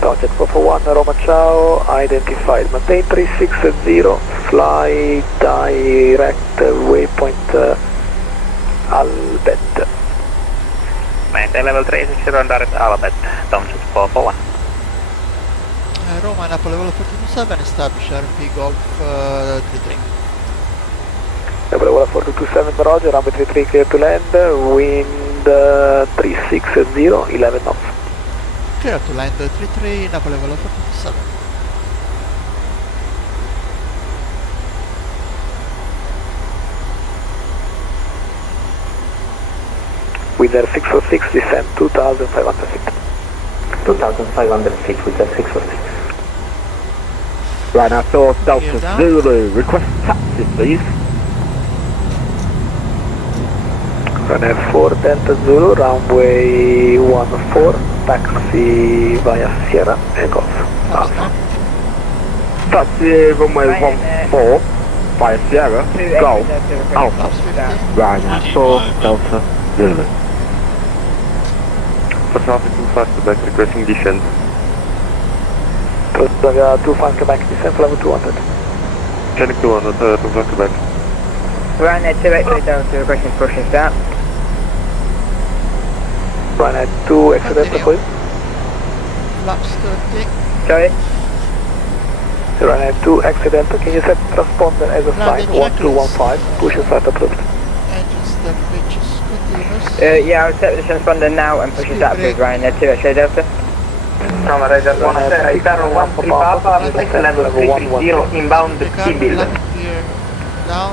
Tomjet 441, Roma ciao, identified, maintain 360, fly direct, waypoint Albet. Maintain level 360 and direct Albet, Tomjet 441. Roma Napoli level 427, establish RP Golf 33. Napoli 427, Roger, runway 33 clear to land, wind 360, 11 knots. Clear to land 33, Napoli level 427. With their 646, descend 2,500 feet. 2,500 feet with the 646. Right now, Source Delta Zulu, request taxi please. Ryanair 4 Delta Zulu, runway 14, taxi via Sierra and Golf. Alpha. Taxi runway 14, via Sierra, Golf, Alpha. Ryanair 4 Delta Zulu. For traffic too fast to back, requesting descent. Prasavia 25 Quebec, descent level 200. Checking 200, too fast to back. Ryanair 2 X-ray Delta requesting pushing start. Ryanair 2 X-ray Delta please. Flaps 30. Sorry? Ryanair 2 X-ray Delta, can you set transponder as a sign 1215, push inside approved. Engine step pitches continuous. Yeah, I'll set the transponder now and push start with Ryanair 2 X-ray Delta. Roma Reggio, buonasera, Italo 13 Papa, flight level 330, inbound T-bill.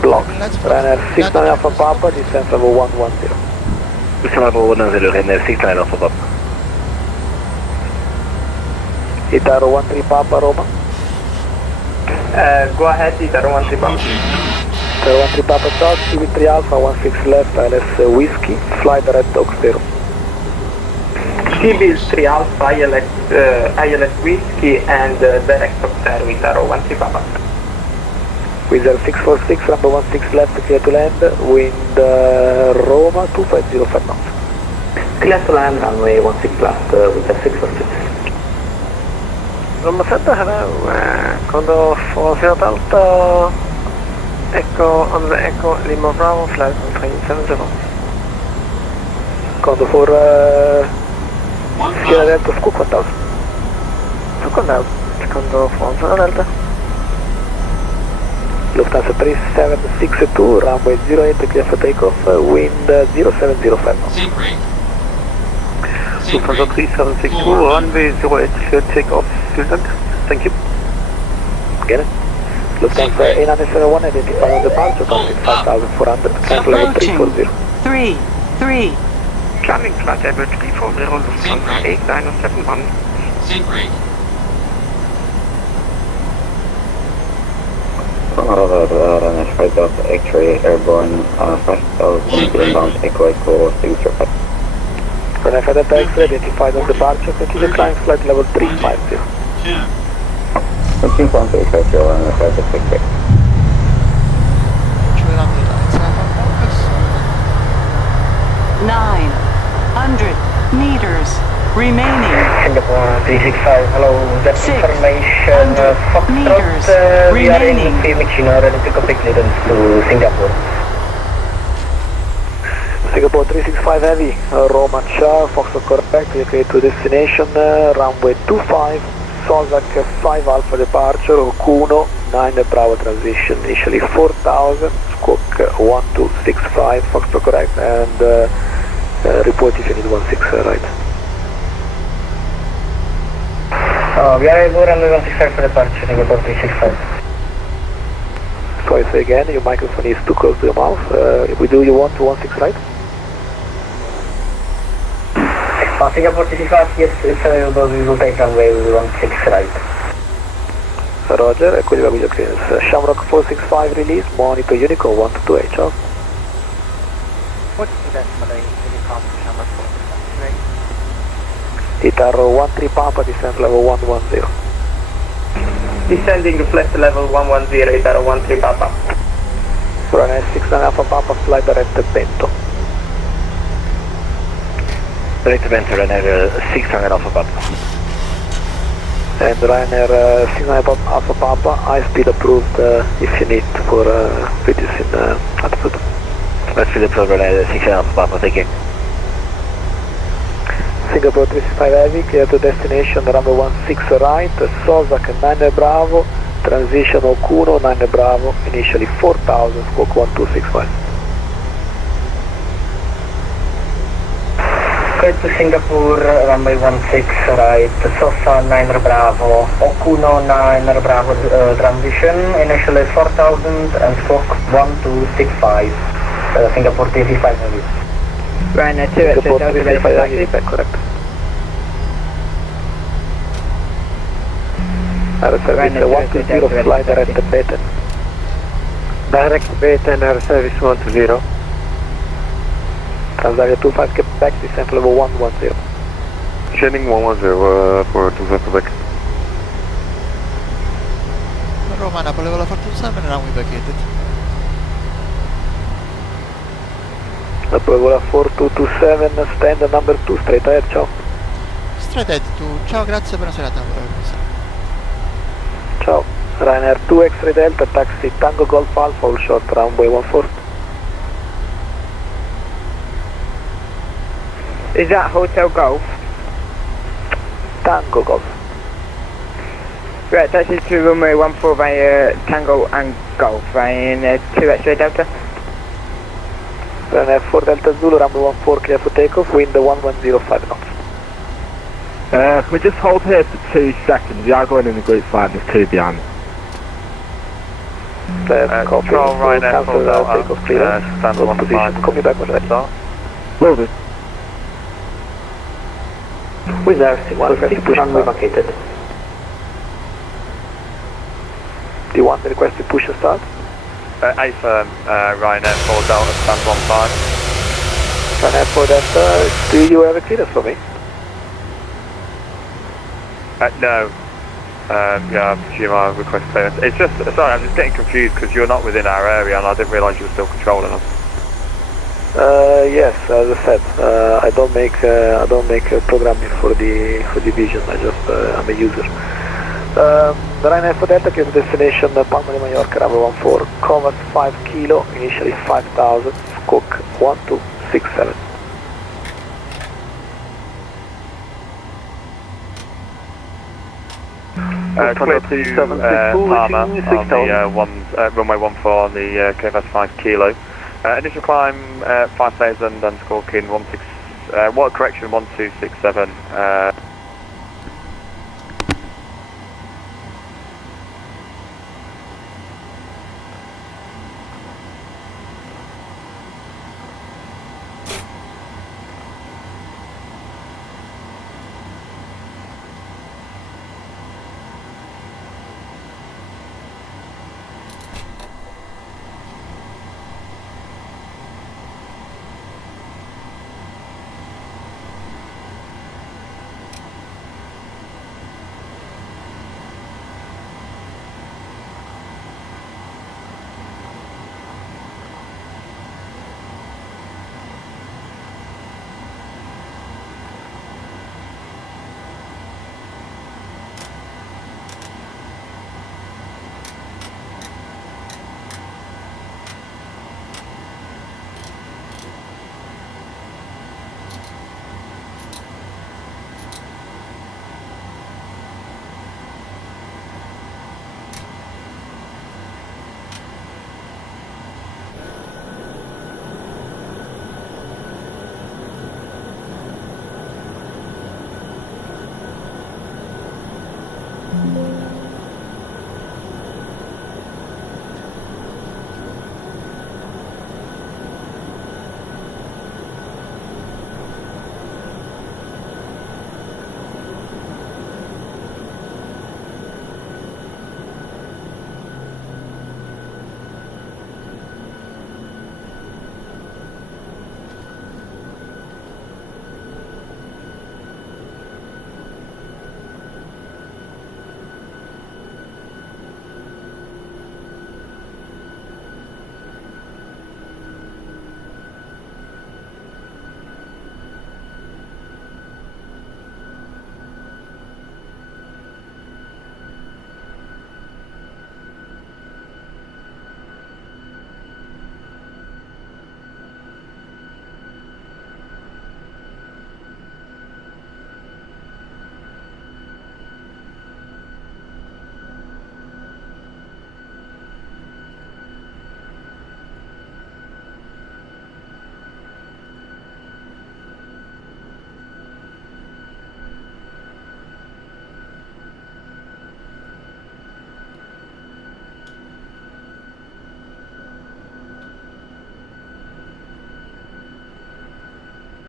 Block, Ryanair 69 Alpha Papa, descent level 110. Descent level 110, Ryanair 69 Alpha Papa. Italo 13 Papa, Roma. Go ahead, Italo 13 Papa. 13 Papa Charles, CV3 Alpha, 16 left, ILS Whiskey, fly direct Oxford. CB3 Alpha, ILS Whiskey and direct Oxford with arrow 13 Papa. With 646, number 16 left, clear to land, wind Roma 2505 knots. Clear to land, runway 16 left with 646. Roma 7, hello, Condor 40 Delta, Echo, on the Echo, Lima Bravo, flight 1370. Condor 4, Sierra Delta, Scoop 1000. Scoop 1000, Condor 40 Delta. Lufthansa 3762, runway 08, clear for takeoff, wind 0705 knots. Lufthansa 3762, runway 08, clear takeoff, vielen Dank. Thank you. Get it? Lufthansa 8971, identify on departure, crossing 5400, cancel level 340. 3. Climbing flight level 340, Lufthansa 8971. Sync rate. Runner 5 Delta X-ray airborne 5000 inbound Echo Echo signature 5. Runner 5 Delta X-ray identified on departure, continue climb flight level 350. Continue climb to Echo Echo runner 5 Delta X-ray. 900 meters remaining. Singapore 365, hello, that information, meters we are in remaining. Machino, ready to copy clearance to Singapore. Singapore 365 heavy, Roma Char, Foxtrot correct, we clear to destination, runway 25, Solvac 5 Alpha departure, Okuno 9 Bravo transition, initially 4000, squawk 1265, Foxtrot correct, and report if you need 16 right. We are able runway 165 for departure, Singapore 365. Sorry, say again, your microphone is too close to your mouth. You want to 16 right? Singapore 365, yes, it's available, we will take runway 16 right. Roger, equity video clearance. Shamrock 465 release, monitor Unicorn 122 HR. What's the decimal Unicorn Shamrock 465? Itaro 13 Papa, descent level 110. Descending to flight level 110, Itaro 13 Papa. Runner 69 Alpha Papa, fly direct Bento. Direct Bento, runner 600 Alpha Papa. And Ryanair 69 Alpha Papa, high speed approved if you need for reducing altitude. High speed approved, runner 600 Alpha Papa, thank you. Singapore 365 heavy, clear to destination, runway 16 right, Solvac 9 Bravo, transition Okuno 9 Bravo, initially 4000, squawk 1265. Clear to Singapore, runway 16 right, Sosa 9 Bravo, Okuno 9 Bravo transition, initially 4000 and squawk 1265, Singapore 365 heavy. Ryanair 2 Singapore 365 heavy, correct. Service 120, fly direct Beten. Direct Beten, air service 120. Transavia 25 Quebec, descent level 110. Channing 110 for 25 Quebec. Roma Napuevola 427, runway vacated. Napuevola 4227, stand number 2, straight ahead, ciao. Straight ahead to, ciao, grazie, buona serata. Ciao, Ryanair 2 X-ray Delta, taxi Tango Golf Alpha, all short, runway 14. Is that Hotel Golf? Tango Golf. Right, taxi to runway 14 via Tango and Golf, via 2 X-ray Delta. Ryanair 4 Delta Zulu, runway 14 clear for takeoff, wind 1105 knots. Can we just hold here for 2 seconds? We are going in the group 5, there's 2 behind me. Copy, Ryanair cancel takeoff clearance, stand hold position, call me back when ready. Will do. With our 646, runway vacated. Do you want the request to push and start? A firm, Ryanair 4 Delta, stand 15. Ryanair 4 Delta, do you have a clearance for me? No. Yeah, I presume I request clearance. It's just, sorry, I'm just getting confused because you're not within our area and I didn't realise you were still controlling us. Yes, as I said, I don't make programming for the division. I'm a user. The Ryanair 4 Delta is destination Palma de Mallorca, Bravo 14, covers 5 kilo, initially 5,000, squawk 1267. Clear to Palma on the runway 14 on the KFS 5 kilo. Initial climb 5,000 and squawking 1267.